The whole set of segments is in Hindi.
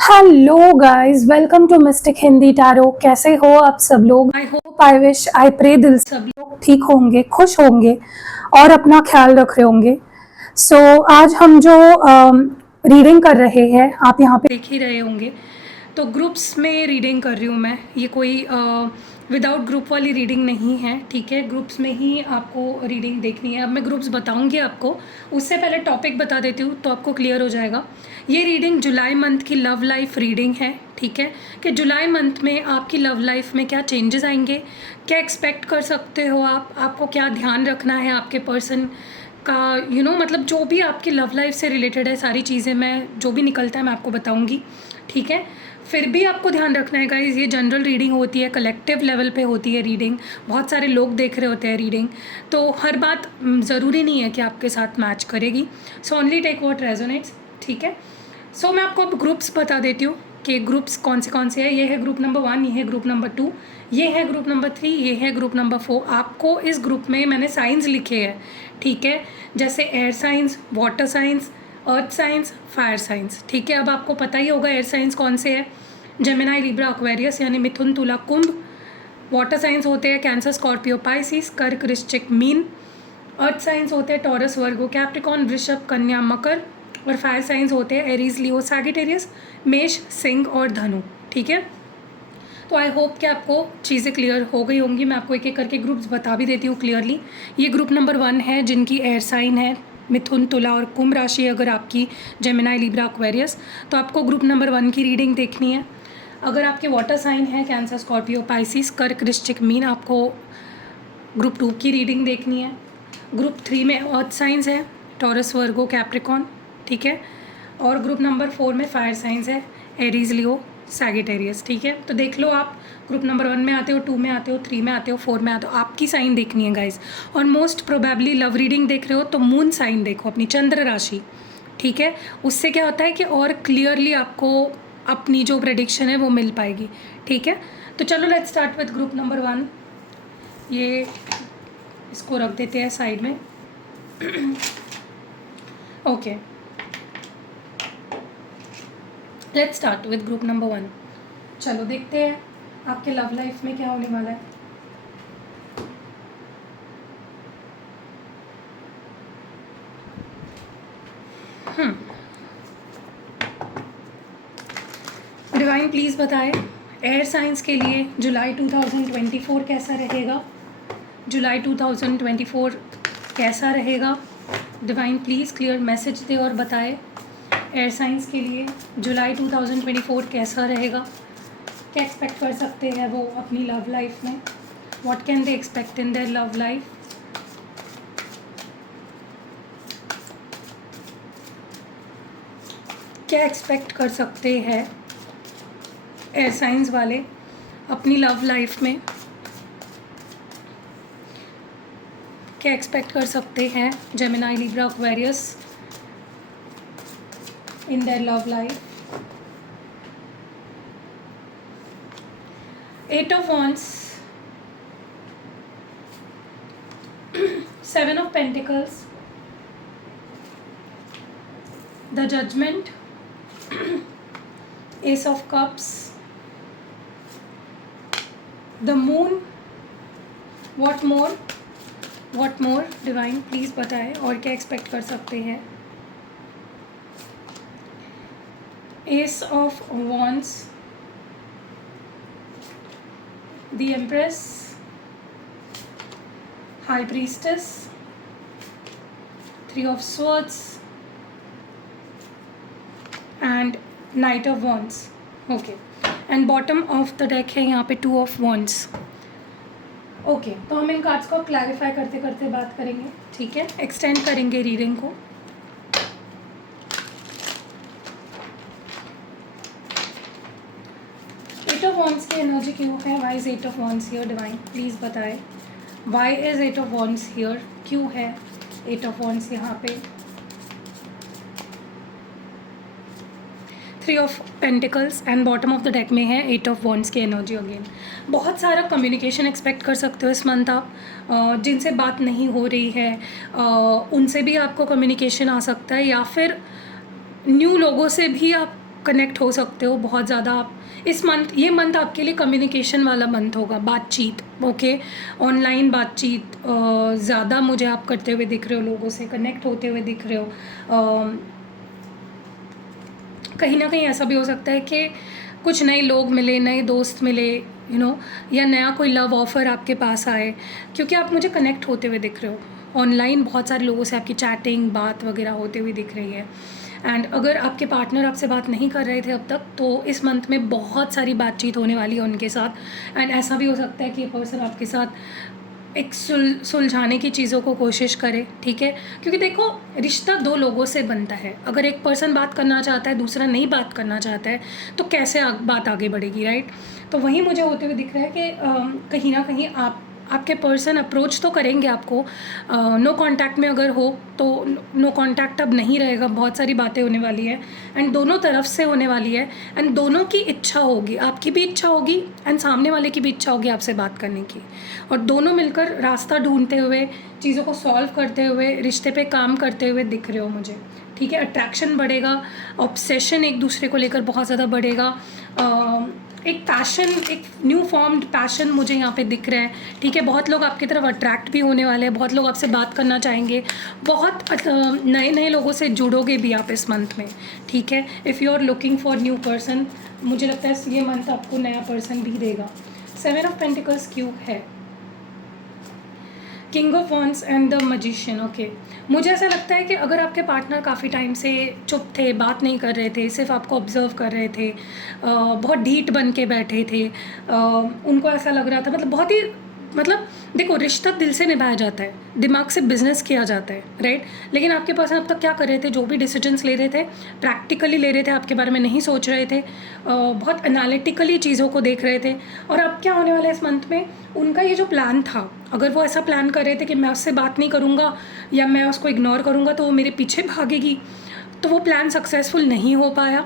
Hello guys, welcome to mystic Hindi tarot. कैसे हो आप सब लोग? I hope, I wish, I pray दिल से सब लोग ठीक होंगे, खुश होंगे और अपना ख्याल रख रहे होंगे। आज हम जो रीडिंग कर रहे हैं, आप यहाँ पे देख ही रहे होंगे, तो ग्रुप्स में रीडिंग कर रही हूँ मैं। ये कोई विदाउट ग्रुप वाली रीडिंग नहीं है, ठीक है। ग्रुप्स में ही आपको रीडिंग देखनी है। अब मैं ग्रुप्स बताऊंगी आपको, उससे पहले टॉपिक बता देती हूँ तो आपको क्लियर हो जाएगा। ये रीडिंग जुलाई मंथ की लव लाइफ रीडिंग है, ठीक है। कि जुलाई मंथ में आपकी लव लाइफ में क्या चेंजेस आएंगे, क्या एक्सपेक्ट कर सकते हो आप, आपको क्या ध्यान रखना है आपके पर्सन का, मतलब जो भी आपकी लव लाइफ से रिलेटेड है, सारी चीज़ें मैं जो भी निकलता है मैं आपको बताऊँगी, ठीक है। फिर भी आपको ध्यान रखना है गाइस, ये जनरल रीडिंग होती है, कलेक्टिव लेवल पे होती है रीडिंग। बहुत सारे लोग देख रहे होते हैं रीडिंग, तो हर बात ज़रूरी नहीं है कि आपके साथ मैच करेगी। So only take what resonates, ठीक है। मैं आपको अब ग्रुप्स बता देती हूँ कि ग्रुप्स कौन से हैं। ये है ग्रुप नंबर 1, ये है ग्रुप नंबर 2, ये है ग्रुप नंबर 3, ये है ग्रुप नंबर 4। आपको इस ग्रुप में मैंने साइंस लिखे हैं, ठीक है, जैसे air science, water science, earth science, fire science, ठीक है। अब आपको पता ही होगा एयर साइंस कौन से है, जेमिनी, लिब्रा, एक्वेरियस यानी मिथुन, तुला, कुंभ। वाटर साइंस होते हैं कैंसर, स्कॉर्पियो, पाइसिस, कर्क, वृश्चिक, मीन। अर्थ साइंस होते हैं टॉरस, वर्गो, कैप्रिकॉन, वृषभ, कन्या, मकर। और फायर साइंस होते हैं एरीज, लियो, सैजिटेरियस, मेष, सिंह और धनु, ठीक है। तो आई होप कि आपको चीज़ें क्लियर हो गई होंगी। मैं आपको एक एक करके ग्रुप्स बता भी देती हूँ क्लियरली। ये ग्रुप नंबर 1 है जिनकी एयर साइन है मिथुन, तुला और कुंभ राशि। अगर आपकी जेमिनी, लिब्रा, एक्वेरियस, तो आपको ग्रुप नंबर 1 की रीडिंग देखनी है। अगर आपके वाटर साइन है कैंसर, स्कॉर्पियो, पाइसिस, कर्क, वृश्चिक, मीन, आपको ग्रुप 2 की रीडिंग देखनी है। ग्रुप 3 में अर्थ साइंस है टॉरस, वर्गो, कैप्रिकॉन, ठीक है। और ग्रुप नंबर 4 में फायर साइंस है एरीज, लियो, सैजिटेरियस, ठीक है। तो देख लो आप ग्रुप नंबर 1 में आते हो, 2 में आते हो, 3 में आते हो, 4 में आते हो, आपकी साइन देखनी है गाइज। और मोस्ट प्रोबेबली लव रीडिंग देख रहे हो तो मून साइन देखो, अपनी चंद्र राशि, ठीक है। उससे क्या होता है कि और क्लियरली आपको अपनी जो प्रेडिक्शन है वो मिल पाएगी, ठीक है। तो चलो let's start with group number 1। ये इसको रख देते हैं साइड में। Okay, let's start with group number 1। चलो देखते हैं आपके लव लाइफ में क्या होने वाला है। डिवाइन प्लीज़ बताएं एयर साइंस के लिए जुलाई 2024 कैसा रहेगा। जुलाई 2024 कैसा रहेगा? डिवाइन प्लीज़ क्लियर मैसेज दे और बताए एयर साइंस के लिए जुलाई 2024 कैसा रहेगा। क्या एक्सपेक्ट कर सकते हैं वो अपनी लव लाइफ में? What can they expect in their love life? क्या एक्सपेक्ट कर सकते हैं एयर साइंस वाले अपनी लव लाइफ में? क्या एक्सपेक्ट कर सकते हैं Gemini, Libra, Aquarius in their love life? 8 of Wands, 7 of Pentacles, the Judgment, Ace of Cups, the Moon. What more? What more? Divine please बताएं और क्या एक्सपेक्ट कर सकते हैं। Ace of Wands, the Empress, High Priestess, 3 of Swords and Knight of Wands. Okay, and bottom of the deck है यहाँ पे 2 of Wands। ओके, तो हम इन कार्ड्स को क्लैरिफाई करते करते बात करेंगे, ठीक है। एक्सटेंड करेंगे रीडिंग को। एट ऑफ वॉन्ड्स की एनर्जी क्यों है? Why is 8 of Wands here? Divine please बताए why is 8 of Wands here? क्यों है 8 of Wands यहाँ पे? 3 of Pentacles and bottom of the deck में है 8 of Wands की एनर्जी अगेन। बहुत सारा कम्युनिकेशन एक्सपेक्ट कर सकते हो इस मंथ आप। जिनसे बात नहीं हो रही है उनसे भी आपको कम्युनिकेशन आ सकता है, या फिर न्यू लोगों से भी आप कनेक्ट हो सकते हो बहुत ज़्यादा। आप इस मंथ, ये मंथ आपके लिए कम्युनिकेशन वाला मंथ होगा, बातचीत, ओके, ऑनलाइन बातचीत ज़्यादा मुझे आप करते हुए दिख रहे हो, लोगों से कनेक्ट होते हुए दिख रहे हो। कहीं ना कहीं ऐसा भी हो सकता है कि कुछ नए लोग मिले, नए दोस्त मिले, या नया कोई लव ऑफ़र आपके पास आए, क्योंकि आप मुझे कनेक्ट होते हुए दिख रहे हो। ऑनलाइन बहुत सारे लोगों से आपकी चैटिंग, बात वगैरह होते हुए दिख रही है। एंड अगर आपके पार्टनर आपसे बात नहीं कर रहे थे अब तक, तो इस मंथ में बहुत सारी बातचीत होने वाली है उनके साथ। एंड ऐसा भी हो सकता है कि ये पर्सन आपके साथ एक सुलझाने की चीज़ों को कोशिश करे, ठीक है, क्योंकि देखो रिश्ता दो लोगों से बनता है। अगर एक पर्सन बात करना चाहता है, दूसरा नहीं बात करना चाहता है, तो कैसे बात आगे बढ़ेगी, राइट। तो वही मुझे होते हुए दिख रहा है कि कहीं ना कहीं आपके पर्सन अप्रोच तो करेंगे आपको। नो कांटेक्ट में अगर हो तो नो कांटेक्ट अब नहीं रहेगा, बहुत सारी बातें होने वाली है एंड दोनों तरफ से होने वाली है। एंड दोनों की इच्छा होगी, आपकी भी इच्छा होगी एंड सामने वाले की भी इच्छा होगी आपसे बात करने की, और दोनों मिलकर रास्ता ढूंढते हुए, चीज़ों को सॉल्व करते हुए, रिश्ते पे काम करते हुए दिख रहे हो मुझे, ठीक है। अट्रैक्शन बढ़ेगा, ऑब्सेशन एक दूसरे को लेकर बहुत ज़्यादा बढ़ेगा। एक पैशन, एक न्यू फॉर्म्ड पैशन मुझे यहाँ पे दिख रहा है, ठीक है। बहुत लोग आपकी तरफ अट्रैक्ट भी होने वाले हैं, बहुत लोग आपसे बात करना चाहेंगे, बहुत नए नए लोगों से जुड़ोगे भी आप इस मंथ में, ठीक है। If you are looking for new person, मुझे लगता है ये मंथ आपको नया पर्सन भी देगा। 7 ऑफ पेंटिकल्स क्यों है? King of wands and the magician, okay. मुझे ऐसा लगता है कि अगर आपके पार्टनर काफ़ी टाइम से चुप थे, बात नहीं कर रहे थे, सिर्फ आपको ऑब्जर्व कर रहे थे, बहुत ढीठ बन के बैठे थे, उनको ऐसा लग रहा था, मतलब बहुत ही, मतलब देखो रिश्ता दिल से निभाया जाता है, दिमाग से बिजनेस किया जाता है, राइट। लेकिन आपके पास अब तक क्या कर रहे थे, जो भी डिसीजंस ले रहे थे प्रैक्टिकली ले रहे थे, आपके बारे में नहीं सोच रहे थे, बहुत एनालिटिकली चीज़ों को देख रहे थे। और अब क्या होने वाला है इस मंथ में, उनका ये जो प्लान था, अगर वो ऐसा प्लान कर रहे थे कि मैं उससे बात नहीं करूँगा या मैं उसको इग्नोर करूँगा तो वो मेरे पीछे भागेगी, तो वो प्लान सक्सेसफुल नहीं हो पाया।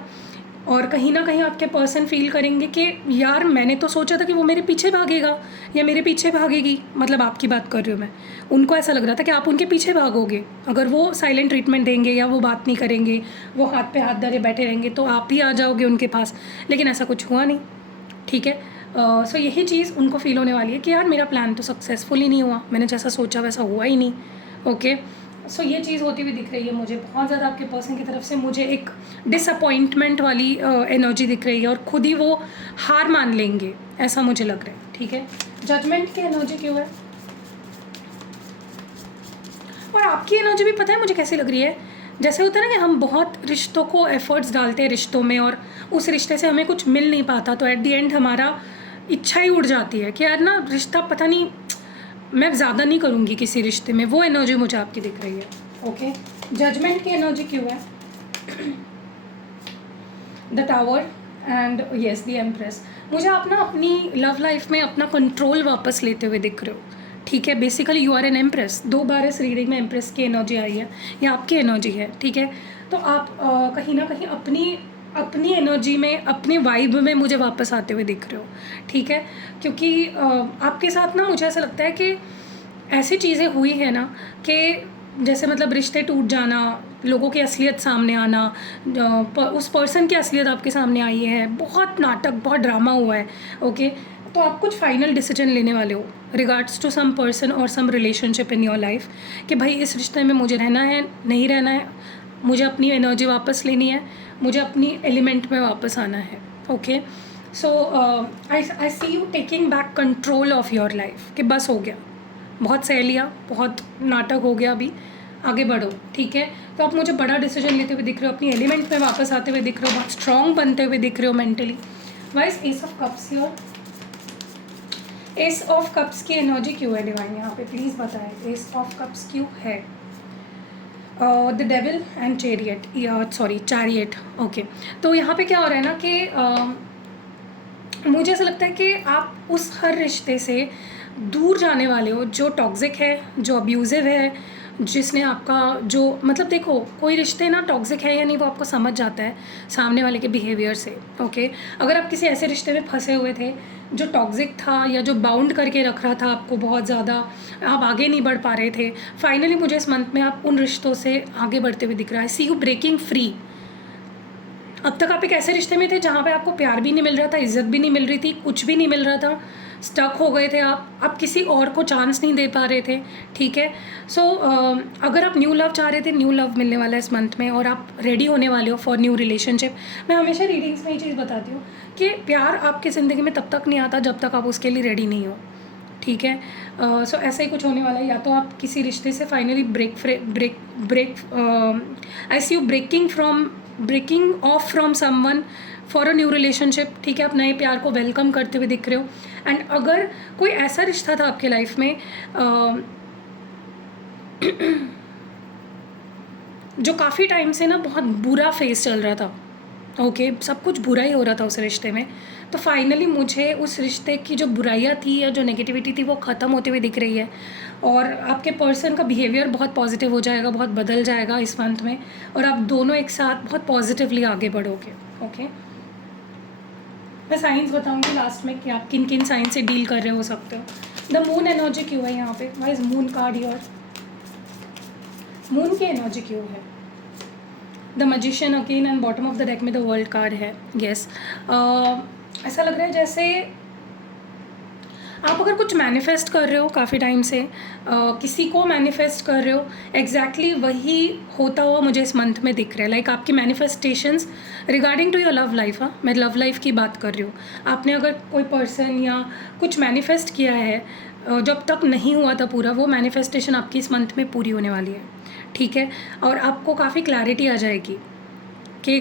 और कहीं ना कहीं आपके पर्सन फील करेंगे कि यार मैंने तो सोचा था कि वो मेरे पीछे भागेगा या मेरे पीछे भागेगी, मतलब आपकी बात कर रही हूँ मैं। उनको ऐसा लग रहा था कि आप उनके पीछे भागोगे, अगर वो साइलेंट ट्रीटमेंट देंगे या वो बात नहीं करेंगे, वो हाथ पे हाथ धरे बैठे रहेंगे, तो आप ही आ जाओगे उनके पास। लेकिन ऐसा कुछ हुआ नहीं, ठीक है। सो यही चीज़ उनको फील होने वाली है कि यार मेरा प्लान तो सक्सेसफुल ही नहीं हुआ, मैंने जैसा सोचा वैसा हुआ ही नहीं, ओके। सो ये चीज़ होती हुई दिख रही है मुझे बहुत ज़्यादा आपके पर्सन की तरफ से। मुझे एक डिसअपॉइंटमेंट वाली एनर्जी दिख रही है और खुद ही वो हार मान लेंगे, ऐसा मुझे लग रहा है, ठीक है। जजमेंट की एनर्जी क्यों है? और आपकी एनर्जी भी पता है मुझे कैसी लग रही है, जैसे होता है ना कि हम बहुत रिश्तों को एफर्ट्स डालते हैं रिश्तों में, और उस रिश्ते से हमें कुछ मिल नहीं पाता, तो एट द एंड हमारा इच्छा ही उड़ जाती है कि यार ना रिश्ता पता नहीं, मैं ज़्यादा नहीं करूँगी किसी रिश्ते में। वो एनर्जी मुझे आपकी दिख रही है, ओके। जजमेंट की एनर्जी क्यों है? The tower and yes the empress. मुझे आप ना अपनी लव लाइफ में अपना कंट्रोल वापस लेते हुए दिख रहे हो, ठीक है। Basically you are an empress, 2 बार इस रीडिंग में एम्प्रेस की एनर्जी आई है, ये आपकी एनर्जी है, ठीक है। तो आप कहीं ना कहीं अपनी एनर्जी में, अपने वाइब में मुझे वापस आते हुए दिख रहे हो, ठीक है। क्योंकि आपके साथ ना मुझे ऐसा लगता है कि ऐसी चीज़ें हुई है ना कि जैसे मतलब रिश्ते टूट जाना, लोगों की असलियत सामने आना, उस पर्सन की असलियत आपके सामने आई है, बहुत नाटक, बहुत ड्रामा हुआ है, ओके। तो आप कुछ फाइनल डिसीजन लेने वाले हो रिगार्ड्स टू सम पर्सन और some relationship in your life, कि भाई इस रिश्ते में मुझे रहना है, नहीं रहना है, मुझे अपनी एनर्जी वापस लेनी है, मुझे अपनी एलिमेंट में वापस आना है, okay. So I see you taking back control of your life, कि बस हो गया, बहुत सह लिया, बहुत नाटक हो गया, अभी आगे बढ़ो, ठीक है। तो आप मुझे बड़ा डिसीजन लेते हुए दिख रहे हो, अपनी एलिमेंट में वापस आते हुए दिख रहे हो, बहुत स्ट्रॉन्ग बनते हुए दिख रहे हो mentally. Wise S of cups here, S of cups की एनर्जी क्यों है डिवाइन यहाँ पे, प्लीज़ बताएं, एस ऑफ कप्स क्यों है? The devil and chariot, sorry chariot, okay. तो यहाँ पे क्या हो रहा है ना कि मुझे ऐसा लगता है कि आप उस हर रिश्ते से दूर जाने वाले हो जो टॉक्सिक है, जो अब्यूज़िव है, जिसने आपका जो, मतलब देखो कोई रिश्ते ना टॉक्सिक है या नहीं वो आपको समझ जाता है सामने वाले के बिहेवियर से, ओके। अगर आप किसी ऐसे रिश्ते में फंसे हुए थे जो टॉक्सिक था या जो बाउंड करके रख रहा था आपको बहुत ज़्यादा, आप आगे नहीं बढ़ पा रहे थे, फाइनली मुझे इस मंथ में आप उन रिश्तों से आगे बढ़ते हुए दिख रहा है। सी यू ब्रेकिंग फ्री, अब तक आप एक ऐसे रिश्ते में थे जहाँ पे आपको प्यार भी नहीं मिल रहा था, इज्जत भी नहीं मिल रही थी, कुछ भी नहीं मिल रहा था, स्टक हो गए थे आप किसी और को चांस नहीं दे पा रहे थे, ठीक है। सो अगर आप न्यू लव चाह रहे थे, न्यू लव मिलने वाला है इस मंथ में और आप रेडी होने वाले हो फॉर न्यू रिलेशनशिप। मैं हमेशा रीडिंग्स में ये चीज़ बताती हूँ कि प्यार आपकी ज़िंदगी में तब तक नहीं आता जब तक आप उसके लिए रेडी नहीं हो, ठीक है। सो ऐसा ही कुछ होने वाला है, या तो आप किसी रिश्ते से finally I see you breaking off from someone for a new relationship, ठीक है। आप नए प्यार को वेलकम करते हुए दिख रहे हो। एंड अगर कोई ऐसा रिश्ता था आपके लाइफ में जो काफ़ी टाइम से ना बहुत बुरा फेस चल रहा था, ओके, सब कुछ बुरा ही हो रहा था उस रिश्ते में, तो फाइनली मुझे उस रिश्ते की जो बुराइयाँ थी या जो नेगेटिविटी थी वो ख़त्म होते हुए दिख रही है। और आपके पर्सन का बिहेवियर बहुत पॉजिटिव हो जाएगा, बहुत बदल जाएगा इस मंथ में, और आप दोनों एक साथ बहुत पॉजिटिवली आगे बढ़ोगे, ओके। मैं साइंस बताऊंगी लास्ट में कि आप किन किन साइंस से डील कर रहे हो सकते हो। द मून एनर्जी क्यों है यहाँ पे, why is moon card here, moon की एनर्जी क्यों है। The magician again and bottom of the deck में द वर्ल्ड कार्ड है। यस, ऐसा लग रहा है जैसे आप अगर कुछ मैनिफेस्ट कर रहे हो काफ़ी टाइम से, किसी को मैनिफेस्ट कर रहे हो, एग्जैक्टली वही होता हुआ मुझे इस मंथ में दिख रहा है। लाइक आपकी manifestations regarding to your love life, हाँ मैं लव लाइफ की बात कर रही हूँ। आपने अगर कोई पर्सन या कुछ मैनिफेस्ट किया है जब तक नहीं हुआ था पूरा, वो मैनिफेस्टेशन आपकी इस मंथ में पूरी होने वाली है, ठीक है। और आपको काफ़ी क्लैरिटी आ जाएगी कि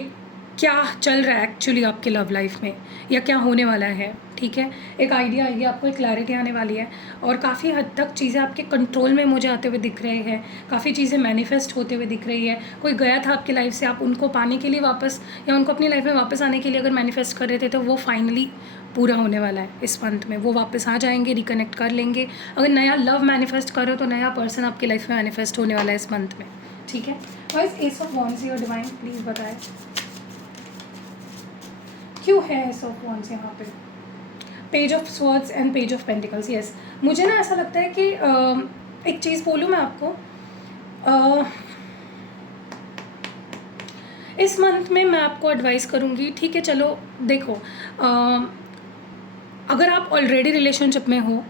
क्या चल रहा है एक्चुअली आपके लव लाइफ में या क्या होने वाला है, ठीक है। एक आइडिया आएगी आपको, एक क्लैरिटी आने वाली है, और काफ़ी हद तक चीज़ें आपके कंट्रोल में मुझे आते हुए दिख रहे हैं, काफ़ी चीज़ें मैनिफेस्ट होते हुए दिख रही है। कोई गया था आपकी लाइफ से, आप उनको पाने के लिए वापस या उनको अपनी लाइफ में वापस आने के लिए अगर मैनिफेस्ट कर रहे थे, तो वो फाइनली पूरा होने वाला है इस मंथ में। वो वापस आ जाएंगे, रिकनेक्ट कर लेंगे। अगर नया लव मैनिफेस्ट कर रहे हो तो नया पर्सन आपकी लाइफ में मैनिफेस्ट होने वाला है इस मंथ में, ठीक है। Wise S of wands your divine, please बताएं क्यों है एस ऑफ वॉन्ड्स यहाँ पे। Page of swords and page of pentacles. Yes, मुझे ना ऐसा लगता है कि एक चीज़ बोलूँ मैं आपको, इस मंथ में मैं आपको एडवाइस करूँगी, ठीक है। चलो देखो, अगर आप ऑलरेडी रिलेशनशिप में हो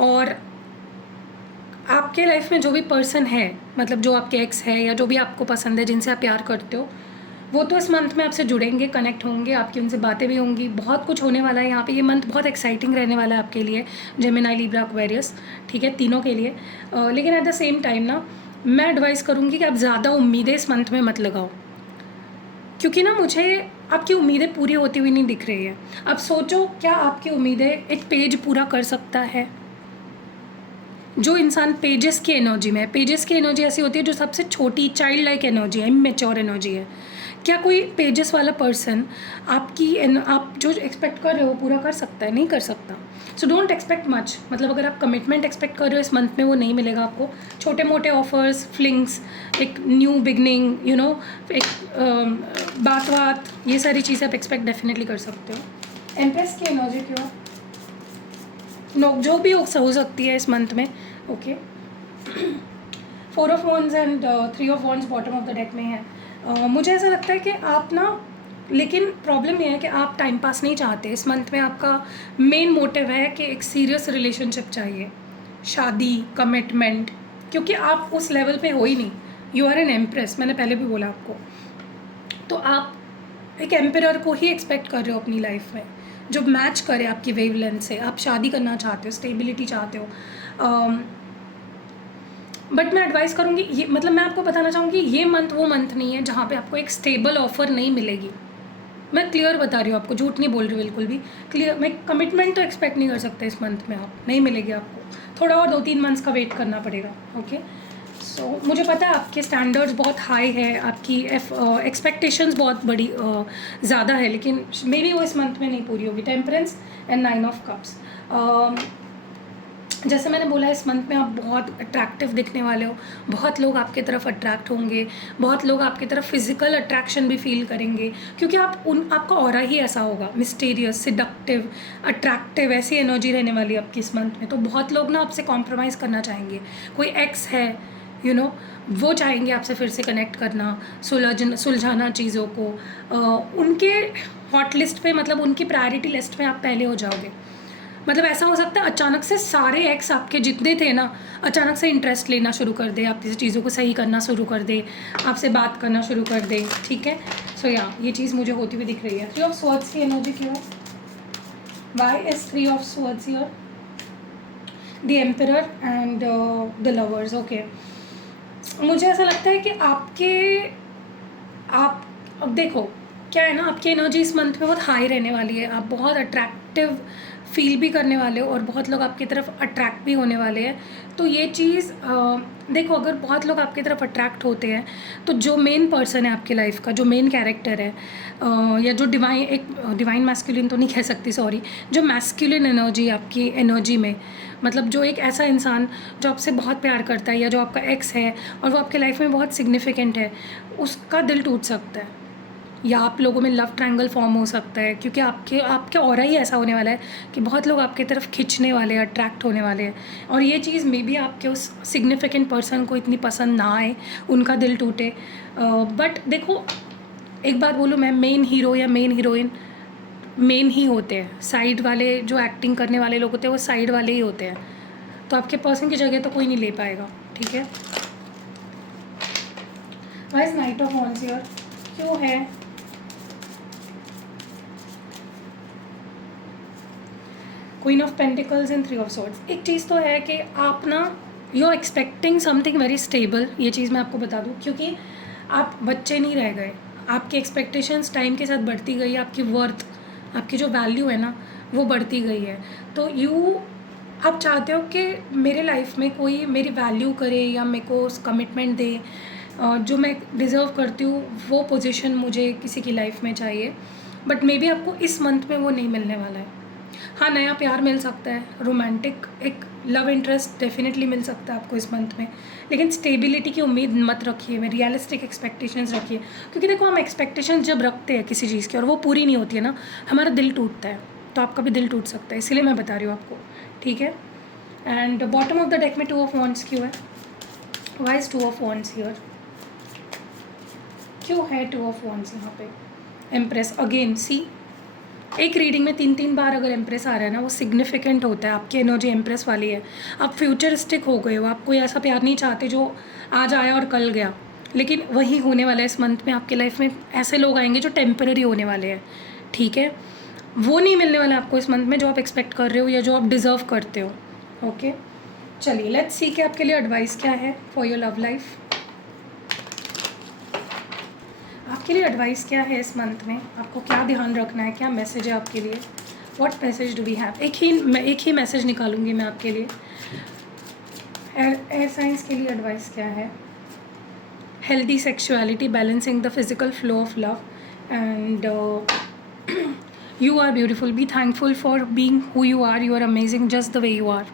और आपके लाइफ में जो भी पर्सन है, मतलब जो आपके एक्स है या जो भी आपको पसंद है, जिनसे आप प्यार करते हो, वो तो इस मंथ में आपसे जुड़ेंगे, कनेक्ट होंगे, आपकी उनसे बातें भी होंगी, बहुत कुछ होने वाला है यहाँ पे। ये मंथ बहुत एक्साइटिंग रहने वाला है आपके लिए, जेमिनी, लिब्रा, एक्वेरियस, ठीक है, तीनों के लिए। लेकिन एट द सेम टाइम ना मैं एडवाइस करूँगी कि आप ज़्यादा उम्मीदें इस मंथ में मत लगाओ, क्योंकि ना मुझे आपकी उम्मीदें पूरी होती हुई नहीं दिख रही है। अब सोचो, क्या आपकी उम्मीदें एक पेज पूरा कर सकता है? जो इंसान पेजेस की एनर्जी में है, पेजेस की एनर्जी ऐसी होती है जो सबसे छोटी चाइल्ड लाइक एनर्जी है, इमेच्योर एनर्जी है। क्या कोई पेजेस वाला पर्सन आप जो एक्सपेक्ट कर रहे हो पूरा कर सकता है? नहीं कर सकता। So don't expect much. मतलब अगर आप कमिटमेंट एक्सपेक्ट कर रहे हो इस मंथ में, वो नहीं मिलेगा आपको। छोटे मोटे ऑफर्स, फ्लिंग्स, एक न्यू बिगनिंग, यू नो, एक बात, ये सारी चीज़ें आप एक्सपेक्ट डेफिनेटली कर सकते हो। एम्प्रेस की एनर्जी क्यों? नो, जो भी हो सकती है इस मंथ में, okay. 4 of wands and 3 of wands bottom of the deck में है। मुझे ऐसा लगता है कि आप ना, लेकिन प्रॉब्लम ये है कि आप टाइम पास नहीं चाहते इस मंथ में। आपका मेन मोटिव है कि एक सीरियस रिलेशनशिप चाहिए, शादी, कमिटमेंट, क्योंकि आप उस लेवल पे हो ही नहीं। यू आर एन एम्प्रेस, मैंने पहले भी बोला आपको। तो आप एक एम्परर को ही एक्सपेक्ट कर रहे हो अपनी लाइफ में, जो मैच करे आपकी वेवलेंथ से। आप शादी करना चाहते हो, स्टेबिलिटी चाहते हो। बट मैं एडवाइस करूँगी, ये मतलब मैं आपको बताना चाहूँगी, ये मंथ वो मंथ नहीं है जहाँ पे आपको एक स्टेबल ऑफर नहीं मिलेगी। मैं क्लियर बता रही हूँ आपको, झूठ नहीं बोल रही बिल्कुल भी, क्लियर। मैं कमिटमेंट तो एक्सपेक्ट नहीं कर सकते इस मंथ में, आप नहीं मिलेगी आपको। थोड़ा और 2-3 मंथ्स का वेट करना पड़ेगा, ओके। सो मुझे पता है आपके स्टैंडर्ड्स बहुत हाई है, आपकी एक्सपेक्टेशंस बहुत बड़ी ज़्यादा है, लेकिन मे बी वो इस मंथ में नहीं पूरी होगी। Temperance and 9 of cups. जैसे मैंने बोला, इस मंथ में आप बहुत अट्रैक्टिव दिखने वाले हो, बहुत लोग आपके तरफ अट्रैक्ट होंगे, बहुत लोग आपकी तरफ फिजिकल अट्रैक्शन भी फील करेंगे, क्योंकि आपका ऑरा ही ऐसा होगा, मिस्टीरियस, सिडक्टिव, अट्रैक्टिव, ऐसी एनर्जी रहने वाली है आपकी इस मंथ में। तो बहुत लोग ना आपसे कॉम्प्रोमाइज़ करना चाहेंगे। कोई एक्स है वो चाहेंगे आपसे फिर से कनेक्ट करना, सुलझाना चीज़ों को। उनके हॉट लिस्ट पे, मतलब उनकी प्रायोरिटी लिस्ट में आप पहले हो जाओगे। मतलब ऐसा हो सकता है अचानक से सारे एक्स आपके जितने थे ना, अचानक से इंटरेस्ट लेना शुरू कर दे, आपकी चीज़ों को सही करना शुरू कर दे, आपसे बात करना शुरू कर दे, ठीक है। सो या ये चीज़ मुझे होती हुई दिख रही है। 3 ऑफ स्वॉर्ड्स की एनर्जी क्यों है? Why is 3 of swords here? The emperor and the lovers. Okay, मुझे ऐसा लगता है कि आप अब देखो क्या है ना, आपकी एनर्जी इस मंथ में बहुत हाई रहने वाली है। आप बहुत अट्रैक्टिव फील भी करने वाले हो और बहुत लोग आपकी तरफ अट्रैक्ट भी होने वाले हैं। तो ये चीज़ देखो, अगर बहुत लोग आपकी तरफ अट्रैक्ट होते हैं तो जो मेन पर्सन है आपकी लाइफ का, जो मेन कैरेक्टर है, या जो डिवाइन मैस्कुलिन तो नहीं कह सकती, सॉरी, जो मैस्कुलिन एनर्जी आपकी एनर्जी में, मतलब जो एक ऐसा इंसान जो आपसे बहुत प्यार करता है, या जो आपका एक्स है और वो आपके लाइफ में बहुत सिग्निफिकेंट है, उसका दिल टूट सकता है, या आप लोगों में लव ट्रायंगल फॉर्म हो सकता है, क्योंकि आपके ऑरा ही ऐसा होने वाला है कि बहुत लोग आपकी तरफ खिंचने वाले हैं, अट्रैक्ट होने वाले हैं। और ये चीज़ मे बी आपके उस सिग्निफिकेंट पर्सन को इतनी पसंद ना आए, उनका दिल टूटे। बट देखो, एक बात बोलूँ मैं, मेन हीरो या मेन हीरोइन मेन ही होते हैं। साइड वाले जो एक्टिंग करने वाले लोग होते हैं वो साइड वाले ही होते हैं। तो आपके पर्सन की जगह तो कोई नहीं ले पाएगा, ठीक है। Why is knight of wands here? क्यों है? Queen of pentacles and 3 of swords. एक चीज़ तो है कि आप ना, you are expecting something very stable. ये चीज़ मैं आपको बता दूँ, क्योंकि आप बच्चे नहीं रह गए। आपकी एक्सपेक्टेशंस टाइम के साथ बढ़ती गई, आपकी वर्थ, आपकी जो वैल्यू है ना, वो बढ़ती गई है। तो आप चाहते हो कि मेरे लाइफ में कोई मेरी वैल्यू करे या मेरे को कमिटमेंट दे, जो मैं डिज़र्व करती हूँ वो पोजीशन मुझे किसी की लाइफ में चाहिए। बट मे बी आपको इस मंथ में वो नहीं मिलने वाला है। हाँ, नया प्यार मिल सकता है, रोमांटिक एक लव इंटरेस्ट डेफिनेटली मिल सकता है आपको इस मंथ में, लेकिन स्टेबिलिटी की उम्मीद मत रखिए, में रियलिस्टिक एक्सपेक्टेशंस रखिए। क्योंकि देखो, हम एक्सपेक्टेशंस जब रखते हैं किसी चीज़ की और वो पूरी नहीं होती है ना, हमारा दिल टूटता है। तो आपका भी दिल टूट सकता है, इसीलिए मैं बता रही हूँ आपको, ठीक है। And bottom of the deck में 2 ऑफ वॉन्ड्स क्यों है? Why is 2 of wands here? क्यों है 2 ऑफ वॉन्ड्स यहाँ पे? एम्प्रेस अगेन, सी, एक रीडिंग में 3 बार अगर एम्प्रेस आ रहा है ना, वो सिग्निफिकेंट होता है। आपकी एनर्जी एम्प्रेस वाली है। आप फ्यूचरिस्टिक हो गए हो, आप कोई ऐसा प्यार नहीं चाहते जो आज आया और कल गया, लेकिन वही होने वाला है इस मंथ में। आपके लाइफ में ऐसे लोग आएंगे जो टेम्पररी होने वाले हैं, ठीक है। वो नहीं मिलने वाला आपको इस मंथ में जो आप एक्सपेक्ट कर रहे हो या जो आप डिज़र्व करते हो, ओके। चलिए, लेट्स सी कि आपके लिए एडवाइस क्या है फॉर योर लव लाइफ। आपके लिए एडवाइस क्या है इस मंथ में? आपको क्या ध्यान रखना है? क्या मैसेज है आपके लिए? What message do we have? एक ही मैसेज निकालूंगी मैं आपके लिए। एयर साइंस के लिए एडवाइस क्या है? Healthy sexuality, balancing the physical flow of love, and you are beautiful, be thankful for being who you are, you are amazing just the way you are.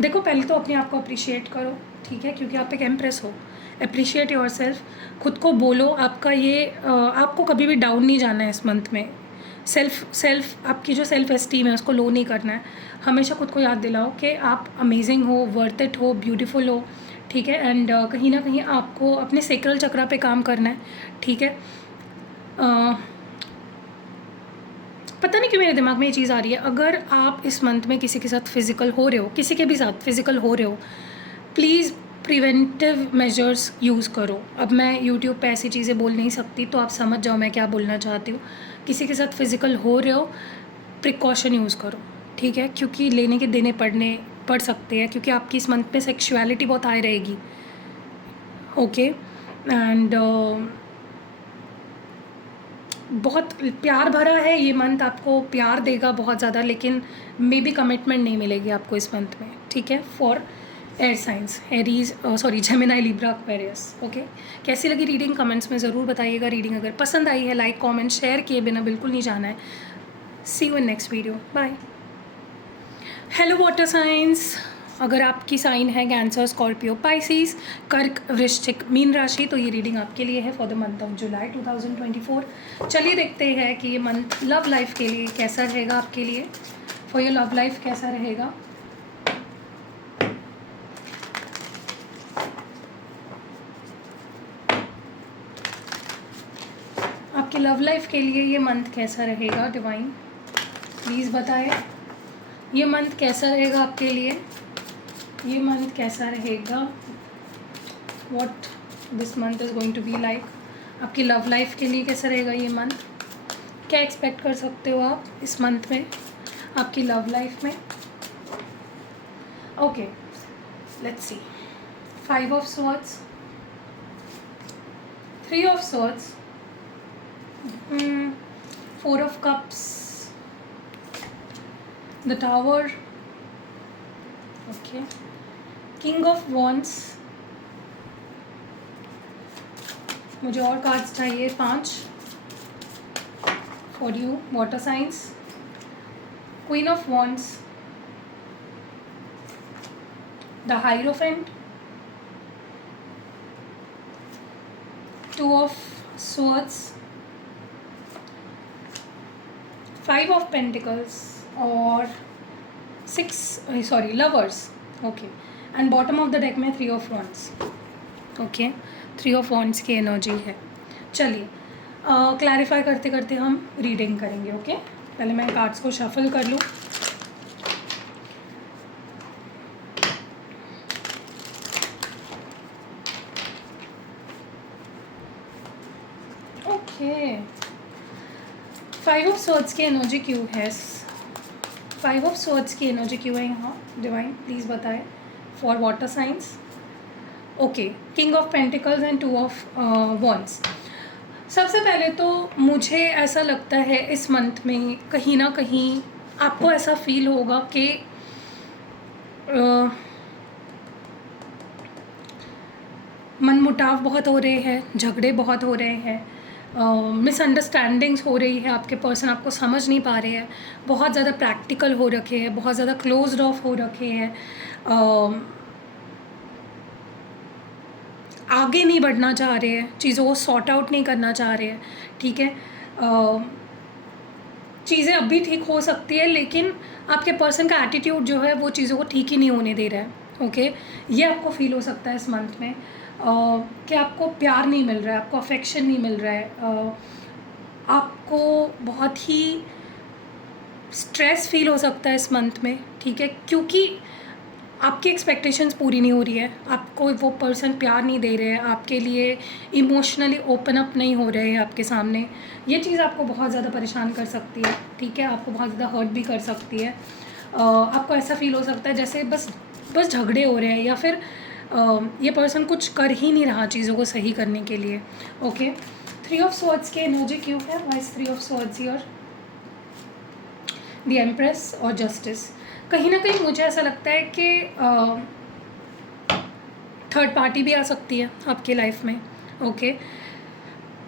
देखो, पहले तो अपने आप को अप्रिशिएट करो, ठीक है, क्योंकि आप एक एम्प्रेस हो। अप्रिशिएट योर सेल्फ, खुद को बोलो। आपका ये आपको कभी भी डाउन नहीं जाना है इस मंथ में। सेल्फ आपकी जो सेल्फ एस्टीम है उसको लो नहीं करना है। हमेशा खुद को याद दिलाओ कि आप अमेजिंग हो, वर्थ इट हो, ब्यूटीफुल हो, ठीक है। एंड कहीं ना कहीं आपको अपने सेक्रल चक्रा पे काम करना है, ठीक है। पता नहीं क्यों मेरे दिमाग में ये चीज़ आ रही है, अगर आप इस मंथ में किसी के साथ फिज़िकल हो रहे हो, किसी के भी साथ फिज़िकल हो रहे हो, प्लीज़ प्रिवेंटिव मेजर्स यूज़ करो। अब मैं यूट्यूब पे ऐसी चीज़ें बोल नहीं सकती, तो आप समझ जाओ मैं क्या बोलना चाहती हूँ। किसी के साथ फिज़िकल हो रहे हो, प्रिकॉशन यूज़ करो, ठीक है, क्योंकि लेने के देने पड़ सकते हैं, क्योंकि आपकी इस मंथ में सेक्सुअलिटी बहुत हाई रहेगी, ओके। एंड बहुत प्यार भरा है ये मंथ, आपको प्यार देगा बहुत ज़्यादा, लेकिन मे बी कमिटमेंट नहीं मिलेगी आपको इस मंथ में, ठीक है। For air science, Aries, sorry, Gemini, Libra, Aquarius, okay. कैसी लगी रीडिंग कमेंट्स में ज़रूर बताइएगा। रीडिंग अगर पसंद आई है, लाइक कमेंट शेयर किए बिना बिल्कुल नहीं जाना है। See you in next video, bye. Hello water signs, अगर आपकी साइन है कैंसर, स्कॉर्पियो, पाइसिस, कर्क, वृश्चिक, मीन राशि, तो ये रीडिंग आपके लिए है for the month of July 2024। चलिए देखते हैं कि ये मंथ लव लाइफ के लिए कैसा रहेगा आपके लिए। फॉर योर लव लाइफ कैसा रहेगा? लाइफ के लिए ये मंथ कैसा रहेगा डिवाइन, प्लीज़ बताएं। ये मंथ कैसा रहेगा आपके लिए, ये मंथ कैसा रहेगा, what this month is going to be like. आपकी लव लाइफ के लिए कैसा रहेगा ये मंथ, क्या एक्सपेक्ट कर सकते हो आप इस मंथ में आपकी लव लाइफ में। Okay, let's see. 5 of swords, 3 of swords, 4 of cups, the tower, okay, king of wands. मुझे और कार्ड्स चाहिए 5 for you water signs, queen of wands, the hierophant, 2 of swords, 5 of pentacles और 6 lovers, okay, and bottom of the deck में 3 of wands, okay, 3 of wands की एनर्जी है। चलिए क्लैरिफाई करते करते हम रीडिंग करेंगे, ओके। पहले मैं कार्ड्स को शफल कर लूँ। ओके, 5 ऑफ स्वॉर्ड्स की एनर्जी क्यों है, 5 ऑफ स्वॉर्ड्स की एनर्जी क्यों है यहाँ डिवाइन, प्लीज़ बताएं for water science. Okay, king of pentacles and 2 of wands. सबसे पहले तो मुझे ऐसा लगता है इस मंथ में कहीं ना कहीं आपको ऐसा फील होगा कि मनमुटाव बहुत हो रहे हैं, झगड़े बहुत हो रहे हैं, मिसअंडरस्टैंडिंग्स हो रही है, आपके पर्सन आपको समझ नहीं पा रहे हैं, बहुत ज़्यादा प्रैक्टिकल हो रखे हैं, बहुत ज़्यादा क्लोज्ड ऑफ हो रखे हैं, आगे नहीं बढ़ना चाह रहे हैं, चीज़ों को सॉर्ट आउट नहीं करना चाह रहे हैं, ठीक है। चीज़ें अब भी ठीक हो सकती है, लेकिन आपके पर्सन का एटीट्यूड जो है वो चीज़ों को ठीक ही नहीं होने दे रहा है, ओके। ये आपको फील हो सकता है इस मंथ में कि आपको प्यार नहीं मिल रहा है, आपको अफेक्शन नहीं मिल रहा है, आपको बहुत ही स्ट्रेस फील हो सकता है इस मंथ में, ठीक है, क्योंकि आपकी एक्सपेक्टेशंस पूरी नहीं हो रही है, आपको वो पर्सन प्यार नहीं दे रहे हैं, आपके लिए इमोशनली ओपन अप नहीं हो रहे हैं आपके सामने। ये चीज़ आपको बहुत ज़्यादा परेशान कर सकती है, ठीक है, आपको बहुत ज़्यादा हर्ट भी कर सकती है। आपको ऐसा फील हो सकता है जैसे बस झगड़े हो रहे हैं, या फिर ये पर्सन कुछ कर ही नहीं रहा चीज़ों को सही करने के लिए, ओके। 3 ऑफ स्वॉर्ड्स की एनर्जी क्यों है, why is 3 of swords here, the empress और जस्टिस। कहीं ना कहीं मुझे ऐसा लगता है कि थर्ड पार्टी भी आ सकती है आपकी लाइफ में, ओके।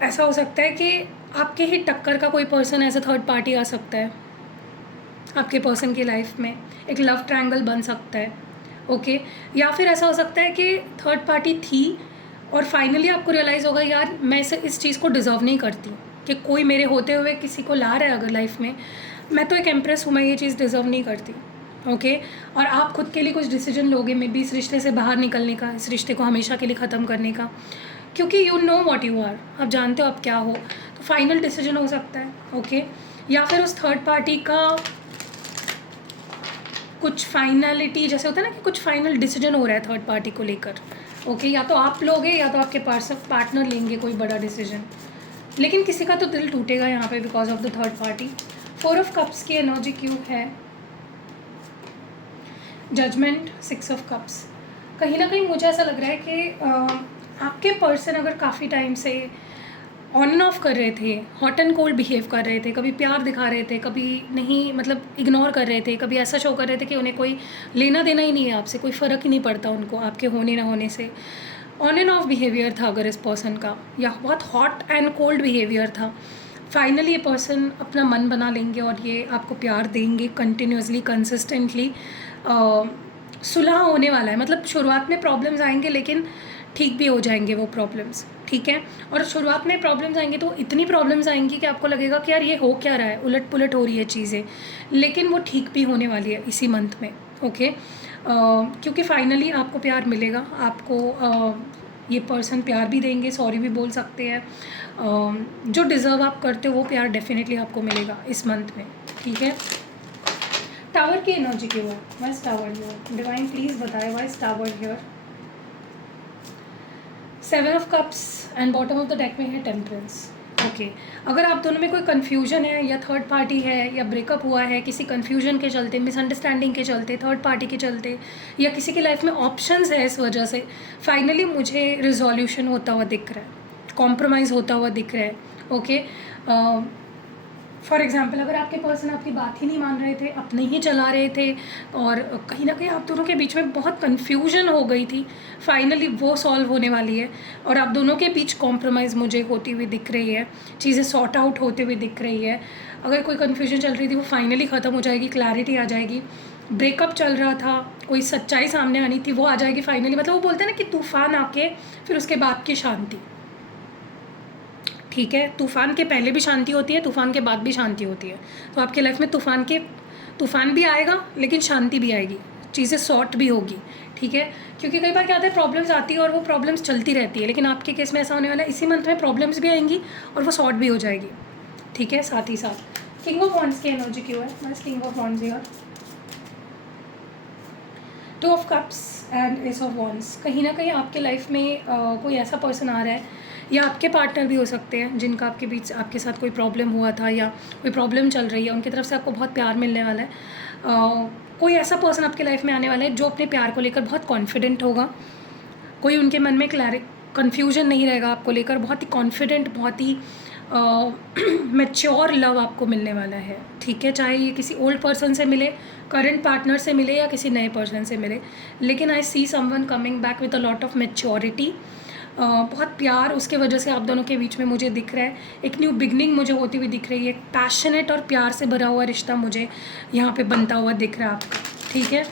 ऐसा हो सकता है कि आपके ही टक्कर का कोई person as a third party आ सकता है आपके पर्सन की लाइफ में, एक लव ट्रायंगल बन सकता है, ओके। या फिर ऐसा हो सकता है कि थर्ड पार्टी थी और फाइनली आपको रियलाइज़ होगा यार मैं इस चीज़ को डिज़र्व नहीं करती कि कोई मेरे होते हुए किसी को ला रहा है अगर लाइफ में, मैं तो एक एम्प्रेस हूँ, मैं ये चीज़ डिज़र्व नहीं करती, ओके। और आप खुद के लिए कुछ डिसीजन लोगे मे बी इस रिश्ते से बाहर निकलने का, इस रिश्ते को हमेशा के लिए ख़त्म करने का, क्योंकि you know what you are, आप जानते हो आप क्या हो, तो फाइनल डिसीजन हो सकता है, ओके। या फिर उस थर्ड पार्टी का कुछ फाइनलिटी जैसे होता है ना कि कुछ फाइनल डिसीजन हो रहा है थर्ड पार्टी को लेकर, ओके। या तो आप लोगे या तो आपके पार्टनर लेंगे कोई बड़ा डिसीजन, लेकिन किसी का तो दिल टूटेगा यहाँ पे because of the third party. 4 of cups की एनर्जी क्यों है, जजमेंट, 6 ऑफ कप्स। कहीं ना कहीं मुझे ऐसा लग रहा है कि आपके पर्सन अगर काफ़ी टाइम से ऑन एंड ऑफ कर रहे थे, हॉट एंड कोल्ड बिहेव कर रहे थे, कभी प्यार दिखा रहे थे, कभी नहीं, मतलब इग्नोर कर रहे थे, कभी ऐसा शो कर रहे थे कि उन्हें कोई लेना देना ही नहीं है आपसे, कोई फ़र्क ही नहीं पड़ता उनको आपके होने ना होने से, ऑन एंड ऑफ बिहेवियर था अगर इस पर्सन का, या बहुत हॉट एंड कोल्ड बिहेवियर था, फाइनली ये पर्सन अपना मन बना लेंगे और ये आपको प्यार देंगे कंटिन्यूसली, कंसिस्टेंटली। सुलह होने वाला है, मतलब शुरुआत में प्रॉब्लम्स आएंगे लेकिन ठीक भी हो जाएंगे वो प्रॉब्लम्स, ठीक है। और शुरुआत में प्रॉब्लम्स आएंगे तो इतनी प्रॉब्लम्स आएंगी कि आपको लगेगा कि यार ये हो क्या रहा है, उलट पुलट हो रही है चीज़ें, लेकिन वो ठीक भी होने वाली है इसी मंथ में, ओके। क्योंकि फाइनली आपको प्यार मिलेगा, आपको ये पर्सन प्यार भी देंगे, सॉरी भी बोल सकते हैं, जो डिज़र्व आप करते हो वो प्यार डेफिनेटली आपको मिलेगा इस मंथ में, ठीक है। टावर की एनर्जी क्यों है, why is tower here, divine please बताए why is tower here. 7 of cups and bottom of the deck में है टेम्परेंस। ओके, अगर आप दोनों में कोई कन्फ्यूजन है या थर्ड पार्टी है या ब्रेकअप हुआ है किसी कन्फ्यूजन के चलते, मिसअंडरस्टैंडिंग के चलते, थर्ड पार्टी के चलते, या किसी की लाइफ में ऑप्शंस है, इस वजह से फाइनली मुझे रिजोल्यूशन होता हुआ दिख रहा है, कॉम्प्रोमाइज़ होता हुआ दिख रहा है। ओके, फॉर एग्ज़ाम्पल अगर आपके पर्सन आपकी बात ही नहीं मान रहे थे, अपने ही चला रहे थे और कहीं ना कहीं आप दोनों के बीच में बहुत कन्फ्यूजन हो गई थी, फाइनली वो सॉल्व होने वाली है और आप दोनों के बीच कॉम्प्रोमाइज़ मुझे होती हुई दिख रही है, चीज़ें सॉर्ट आउट होते हुए दिख रही है। अगर कोई कन्फ्यूजन चल रही थी वो फाइनली ख़त्म हो जाएगी, क्लैरिटी आ जाएगी। ब्रेकअप चल रहा था, कोई सच्चाई सामने आनी थी, वो आ जाएगी फाइनली। मतलब वो बोलते हैं ना कि तूफ़ान आके फिर उसके बाद की शांति, ठीक है। तूफ़ान के पहले भी शांति होती है, तूफ़ान के बाद भी शांति होती है। तो आपके लाइफ में तूफ़ान भी आएगा लेकिन शांति भी आएगी, चीज़ें सॉर्ट भी होगी, ठीक है। क्योंकि कई बार क्या होता है, प्रॉब्लम्स आती है और वो प्रॉब्लम्स चलती रहती है, लेकिन आपके केस में ऐसा होने वाला है, इसी मंथ में प्रॉब्लम्स भी आएंगी और वो सॉर्ट भी हो जाएगी, ठीक है। साथ ही साथ किंग ऑफ वॉन्ड्स की एनर्जी क्यों है, बस king of wands here, 2 of cups and ace of wands. कहीं ना कहीं आपके लाइफ में कोई ऐसा पर्सन आ रहा है या आपके पार्टनर भी हो सकते हैं जिनका आपके बीच आपके साथ कोई प्रॉब्लम हुआ था या कोई प्रॉब्लम चल रही है, उनकी तरफ से आपको बहुत प्यार मिलने वाला है। कोई ऐसा पर्सन आपके लाइफ में आने वाला है जो अपने प्यार को लेकर बहुत कॉन्फिडेंट होगा, कोई उनके मन में कन्फ्यूजन नहीं रहेगा आपको लेकर, बहुत ही कॉन्फिडेंट, बहुत ही मैच्योर लव आपको मिलने वाला है, ठीक है। चाहे ये किसी ओल्ड पर्सन से मिले, करंट पार्टनर से मिले या किसी नए पर्सन से मिले, लेकिन I see someone coming back with a lot of maturity. बहुत प्यार उसके वजह से आप दोनों के बीच में मुझे दिख रहा है, एक न्यू बिगनिंग मुझे होती हुई दिख रही है, पैशनेट और प्यार से भरा हुआ रिश्ता मुझे यहाँ पे बनता हुआ दिख रहा है आपका, ठीक है।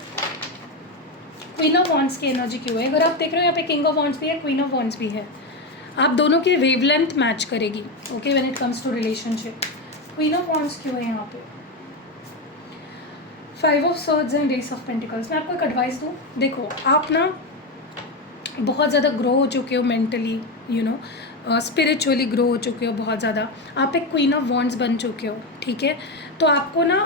क्वीन ऑफ वॉन्ड्स की एनर्जी क्यों है, अगर आप देख रहे हो यहाँ पे किंग ऑफ वॉन्ड्स भी है, क्वीन ऑफ वॉन्ड्स भी है, आप दोनों की वेवलेंथ मैच करेगी, okay, when it comes to relationship. Queen of wands क्यों है यहाँ पे, 5 of swords and ace of pentacles. मैं आपको एक एडवाइस दूँ, देखो आप ना बहुत ज़्यादा ग्रो हो चुके हो mentally, you know, spiritually grow हो चुके हो बहुत ज़्यादा, आप एक क्वीन ऑफ वॉन्ड्स बन चुके हो, ठीक है। तो आपको ना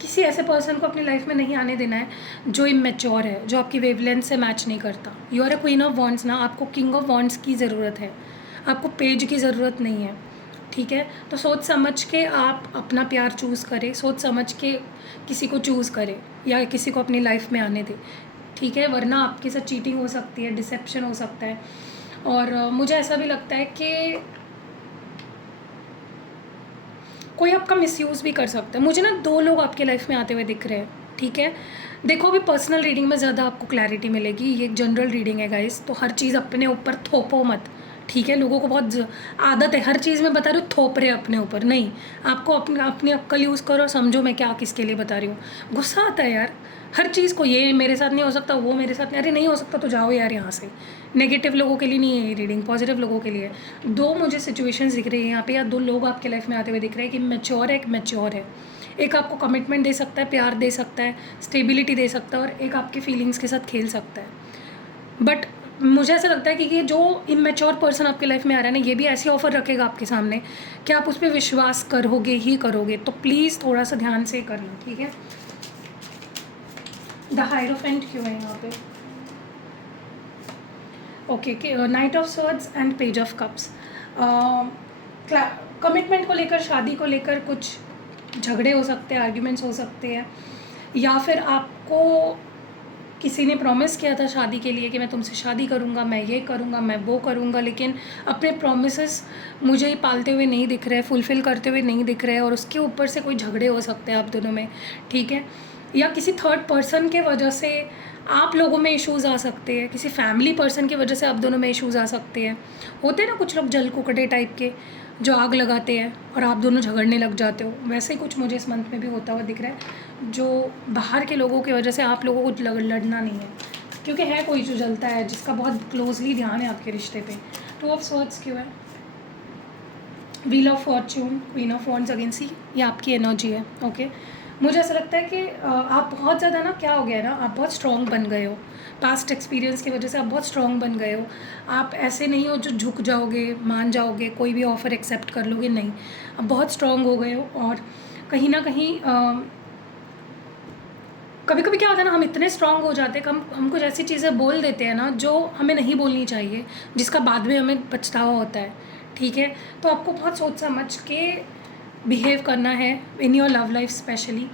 किसी ऐसे पर्सन को अपनी लाइफ में नहीं आने देना है जो इमेच्योर है, जो आपकी वेवलेंथ से मैच नहीं करता। You are a queen of wands ना, आपको किंग ऑफ वॉन्ड्स की ज़रूरत है, आपको पेज की ज़रूरत नहीं है, ठीक है। तो सोच समझ के आप अपना प्यार चूज़ करें, सोच समझ के किसी को चूज़ करें या किसी को अपनी लाइफ में आने दें, ठीक है। वरना आपके साथ चीटिंग हो सकती है, डिसेप्शन हो सकता है, और मुझे ऐसा भी लगता है कि कोई आपका मिसयूज़ भी कर सकता है। मुझे ना 2 लोग आपके लाइफ में आते हुए दिख रहे हैं, ठीक है। देखो अभी पर्सनल रीडिंग में ज़्यादा आपको क्लैरिटी मिलेगी, ये एक जनरल रीडिंग है गाइस, तो हर चीज़ अपने ऊपर थोपो मत, ठीक है। लोगों को बहुत आदत है हर चीज़ में बता रही हूँ थोप रहे अपने ऊपर, नहीं, आपको अपनी अक्ल यूज़ करो, समझो मैं क्या किसके लिए बता रही हूँ। गुस्सा आता है यार हर चीज़ को, ये मेरे साथ नहीं हो सकता, वो मेरे साथ नहीं, अरे नहीं हो सकता तो जाओ यार यहाँ से। नेगेटिव लोगों के लिए नहीं है ये रीडिंग, पॉजिटिव लोगों के लिए। 2 मुझे सिचुएशंस दिख रही है यहाँ पे, या 2 लोग आपके लाइफ में आते हुए दिख रहे हैं कि मैच्योर है, एक मैच्योर है, एक आपको कमिटमेंट दे सकता है, प्यार दे सकता है, स्टेबिलिटी दे सकता है, और एक आपकी फीलिंग्स के साथ खेल सकता है। बट मुझे ऐसा लगता है कि ये जो इमेच्योर पर्सन आपके लाइफ में आ रहा है ना, ये भी ऐसी ऑफ़र रखेगा आपके सामने कि आप उस पर विश्वास करोगे ही करोगे, तो प्लीज़ थोड़ा सा ध्यान से करना, ठीक है। द हायरोफेंट क्यों है यहाँ पे, okay, night of swords and page of cups. Commitment को लेकर, शादी को लेकर कुछ झगड़े हो सकते हैं, आर्ग्यूमेंट्स हो सकते हैं, या फिर आपको किसी ने प्रॉमिस किया था शादी के लिए कि मैं तुमसे शादी करूंगा, मैं ये करूंगा, मैं वो करूंगा, लेकिन अपने प्रॉमिसेस मुझे पालते हुए नहीं दिख रहे, फुलफ़िल करते हुए नहीं दिख रहे, और उसके ऊपर से कोई झगड़े हो सकते हैं आप दोनों में, ठीक है। या किसी थर्ड पर्सन के वजह से आप लोगों में इश्यूज़ आ सकते हैं, किसी फैमिली पर्सन की वजह से आप दोनों में इश्यूज़ आ सकते हैं। होते हैं ना कुछ लोग जल कुकड़े टाइप के जो आग लगाते हैं और आप दोनों झगड़ने लग जाते हो, वैसे ही कुछ मुझे इस मंथ में भी होता हुआ दिख रहा है, जो बाहर के लोगों की वजह से आप लोगों को लड़ना नहीं है, क्योंकि है कोई जो जलता है, जिसका बहुत क्लोजली ध्यान है आपके रिश्ते पे। 2 ऑफ स्वॉर्ड्स क्यों है, wheel of fortune, queen of wands, again see ये आपकी एनर्जी है, ओके। मुझे ऐसा लगता है कि आप बहुत ज़्यादा ना, क्या हो गया है ना, आप बहुत स्ट्रॉन्ग बन गए हो, पास्ट एक्सपीरियंस की वजह से आप बहुत स्ट्रॉन्ग बन गए हो। आप ऐसे नहीं हो जो झुक जाओगे, मान जाओगे, कोई भी ऑफ़र एक्सेप्ट कर लोगे, नहीं। आप बहुत स्ट्रॉन्ग हो गए हो। और कहीं ना कहीं कभी कभी क्या होता है ना, हम इतने स्ट्रांग हो जाते हैं कि हम कुछ ऐसी चीज़ें बोल देते हैं ना जो हमें नहीं बोलनी चाहिए, जिसका बाद में हमें पछतावा होता है। ठीक है, तो आपको बहुत सोच समझ के बिहेव करना है in your love life specially,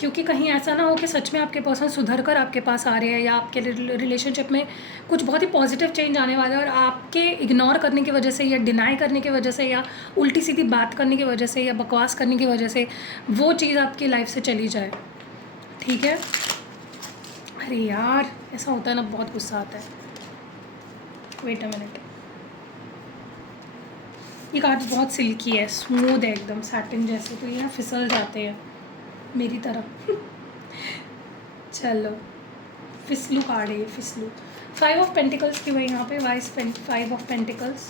क्योंकि कहीं ऐसा ना हो कि सच में आपके पर्सन सुधर कर आपके पास आ रहे हैं, या आपके रिलेशनशिप में कुछ बहुत ही पॉजिटिव चेंज आने वाला है, और आपके इग्नोर करने की वजह से, या डिनाई करने की वजह से, या उल्टी सीधी बात करने की वजह से, या बकवास करने की वजह से वो चीज़ आपकी लाइफ से चली जाए। ठीक है, अरे यार ऐसा होता है ना, बहुत गुस्सा आता है। वेट अ मिनट, ये कार्ड्स बहुत सिल्की है, स्मूथ है एकदम सैटिन जैसे, तो ये ना फिसल जाते हैं मेरी तरफ। चलो, फिसलू कार्ड है ये, फिसलू। 5 ऑफ पेंटिकल्स क्यों है यहाँ पे, vice 5 of pentacles,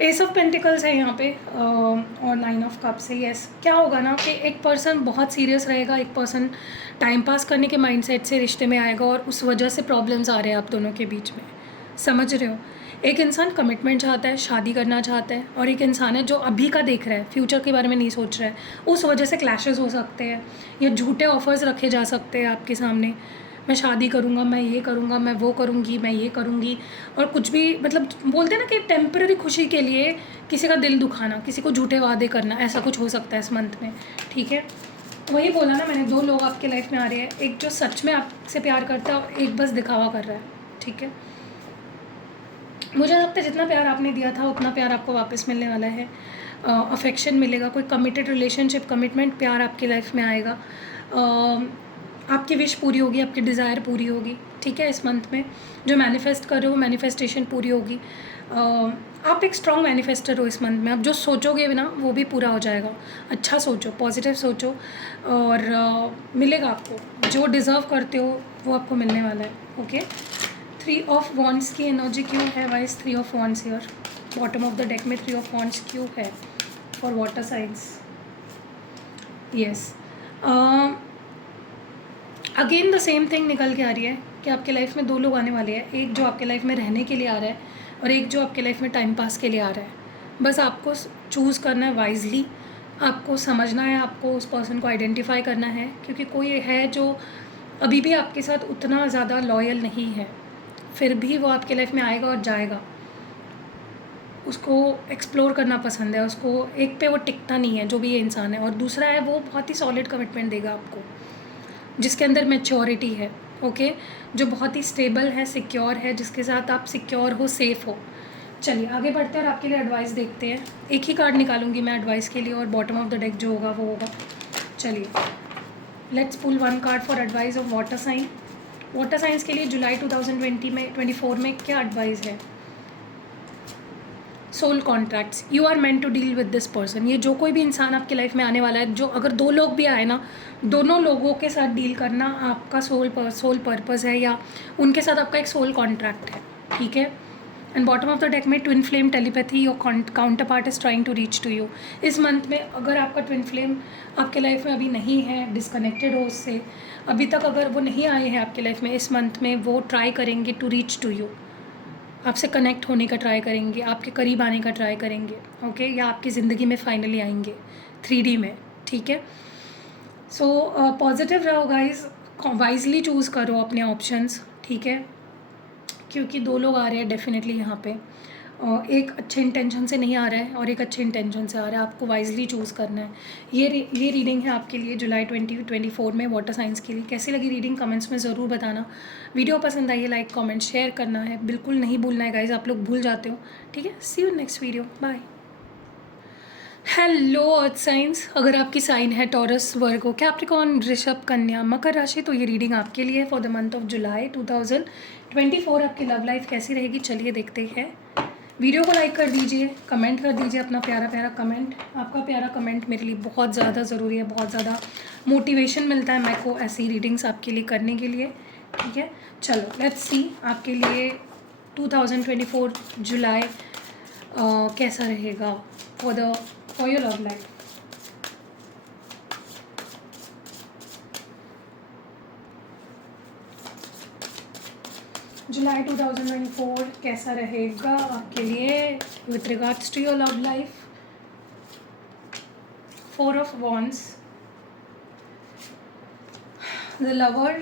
S of pentacles है यहाँ पे, और 9 ऑफ कप्स है। यस, क्या होगा ना कि एक पर्सन बहुत सीरियस रहेगा, एक पर्सन टाइम पास करने के माइंडसेट से रिश्ते में आएगा, और उस वजह से प्रॉब्लम्स आ रहे हैं आप दोनों के बीच में। समझ रहे हो, एक इंसान कमिटमेंट चाहता है, शादी करना चाहता है, और एक इंसान है जो अभी का देख रहा है, फ्यूचर के बारे में नहीं सोच रहा है। उस वजह से क्लैशेस हो सकते हैं, या झूठे ऑफर्स रखे जा सकते हैं आपके सामने। मैं शादी करूँगा, मैं ये करूँगा, मैं वो करूँगी, मैं ये करूँगी, और कुछ भी, मतलब बोलते हैं ना कि टेम्पररी खुशी के लिए किसी का दिल दुखाना, किसी को झूठे वादे करना, ऐसा कुछ हो सकता है इस मंथ में। ठीक है, वही बोला ना मैंने, 2 लोग आपके लाइफ में आ रहे हैं, एक जो सच में आपसे प्यार करता है, और एक बस दिखावा कर रहा है। ठीक है, मुझे लगता है जितना प्यार आपने दिया था उतना प्यार आपको वापस मिलने वाला है, अफेक्शन मिलेगा, कोई कमिटेड रिलेशनशिप, कमिटमेंट, प्यार आपकी लाइफ में आएगा, आपकी विश पूरी होगी, आपकी डिज़ायर पूरी होगी। ठीक है, इस मंथ में जो मैनिफेस्ट कर रहे हो, मैनिफेस्टेशन पूरी होगी। आप एक स्ट्रॉन्ग मैनिफेस्टर हो इस मंथ में, आप जो सोचोगे ना वो भी पूरा हो जाएगा। अच्छा सोचो, पॉजिटिव सोचो, और मिलेगा आपको जो डिज़र्व करते हो, वो आपको मिलने वाला है। ओके, 3 ऑफ वॉन्ड्स की एनर्जी क्यों है vice, 3 of wands here, bottom of the deck में 3 ऑफ वॉन्ड्स क्यों है for water science. Yes, again the same thing निकल के आ रही है कि आपके लाइफ में 2 लोग आने वाले हैं, एक जो आपके लाइफ में रहने के लिए आ रहा है, और एक जो आपके लाइफ में टाइम पास के लिए आ रहा है। बस आपको चूज़ करना है वाइजली, आपको समझना है, आपको उस पर्सन को आइडेंटिफाई करना है, क्योंकि कोई है जो अभी भी आपके साथ उतना ज़्यादा लॉयल नहीं है, फिर भी वो आपके लाइफ में आएगा और जाएगा। उसको एक्सप्लोर करना पसंद है, उसको एक पे वो टिकता नहीं है जो भी ये इंसान है, और दूसरा है वो बहुत ही सॉलिड कमिटमेंट देगा आपको, जिसके अंदर मैच्योरिटी है। ओके, जो बहुत ही स्टेबल है, सिक्योर है, जिसके साथ आप सिक्योर हो, सेफ़ हो। चलिए आगे बढ़ते हैं और आपके लिए एडवाइस देखते हैं। एक ही कार्ड निकालूंगी मैं एडवाइस के लिए, और बॉटम ऑफ द डेक जो होगा वो होगा। चलिए, let's pull 1 card for advice of water sign. Water signs के लिए जुलाई 2024 में क्या एडवाइस है। Soul contracts, you are meant to deal with this person. ये जो कोई भी इंसान आपकी लाइफ में आने वाला है, जो अगर 2 लोग भी आए ना, दोनों लोगों के साथ डील करना आपका सोल पर्पस है, या उनके साथ आपका एक सोल कॉन्ट्रैक्ट है। ठीक है, and bottom of the deck में twin flame telepathy, your counterpart is trying to reach to you. इस मंथ में अगर आपका ट्विन फ्लेम आपके लाइफ में अभी नहीं है, डिस्कनेक्टेड हो उससे अभी तक, अगर वो नहीं आए हैं आपके लाइफ में, इस मंथ में वो ट्राई करेंगे टू रीच टू यू, आपसे कनेक्ट होने का ट्राई करेंगे, आपके करीब आने का ट्राई करेंगे। ओके, या आपकी ज़िंदगी में फाइनली आएंगे 3D में। ठीक है, सो पॉजिटिव रहो गाइज, वाइजली चूज़ करो अपने ऑप्शंस। ठीक है, क्योंकि 2 लोग आ रहे हैं डेफिनेटली यहाँ पे, एक अच्छे इंटेंशन से नहीं आ रहा है और एक अच्छे इंटेंशन से आ रहा है, आपको वाइजली चूज़ करना है। ये रीडिंग है आपके लिए जुलाई 2024 में वाटर साइंस के लिए। कैसी लगी रीडिंग कमेंट्स में ज़रूर बताना। वीडियो पसंद आई है लाइक कमेंट शेयर करना है, बिल्कुल नहीं भूलना है गाइज, आप लोग भूल जाते हो। ठीक है, see you next video, bye. Hello earth signs, अगर आपकी साइन है टॉरस, वर्गो, कैप्रिकॉर्न, ऋषभ, कन्या, मकर राशि, तो ये रीडिंग आपके लिए for the month of July 2024। आपकी लव लाइफ कैसी रहेगी, चलिए देखते हैं। वीडियो को लाइक कर दीजिए, कमेंट कर दीजिए अपना प्यारा प्यारा कमेंट। आपका प्यारा कमेंट मेरे लिए बहुत ज़्यादा ज़रूरी है, बहुत ज़्यादा मोटिवेशन मिलता है मेरे को ऐसी रीडिंग्स आपके लिए करने के लिए। ठीक है, चलो लेट्स सी आपके लिए 2024 जुलाई कैसा रहेगा फॉर योर लव लाइफ। जुलाई 2024 कैसा रहेगा आपके लिए with regards to your love life? 4 of Wands, the Lover,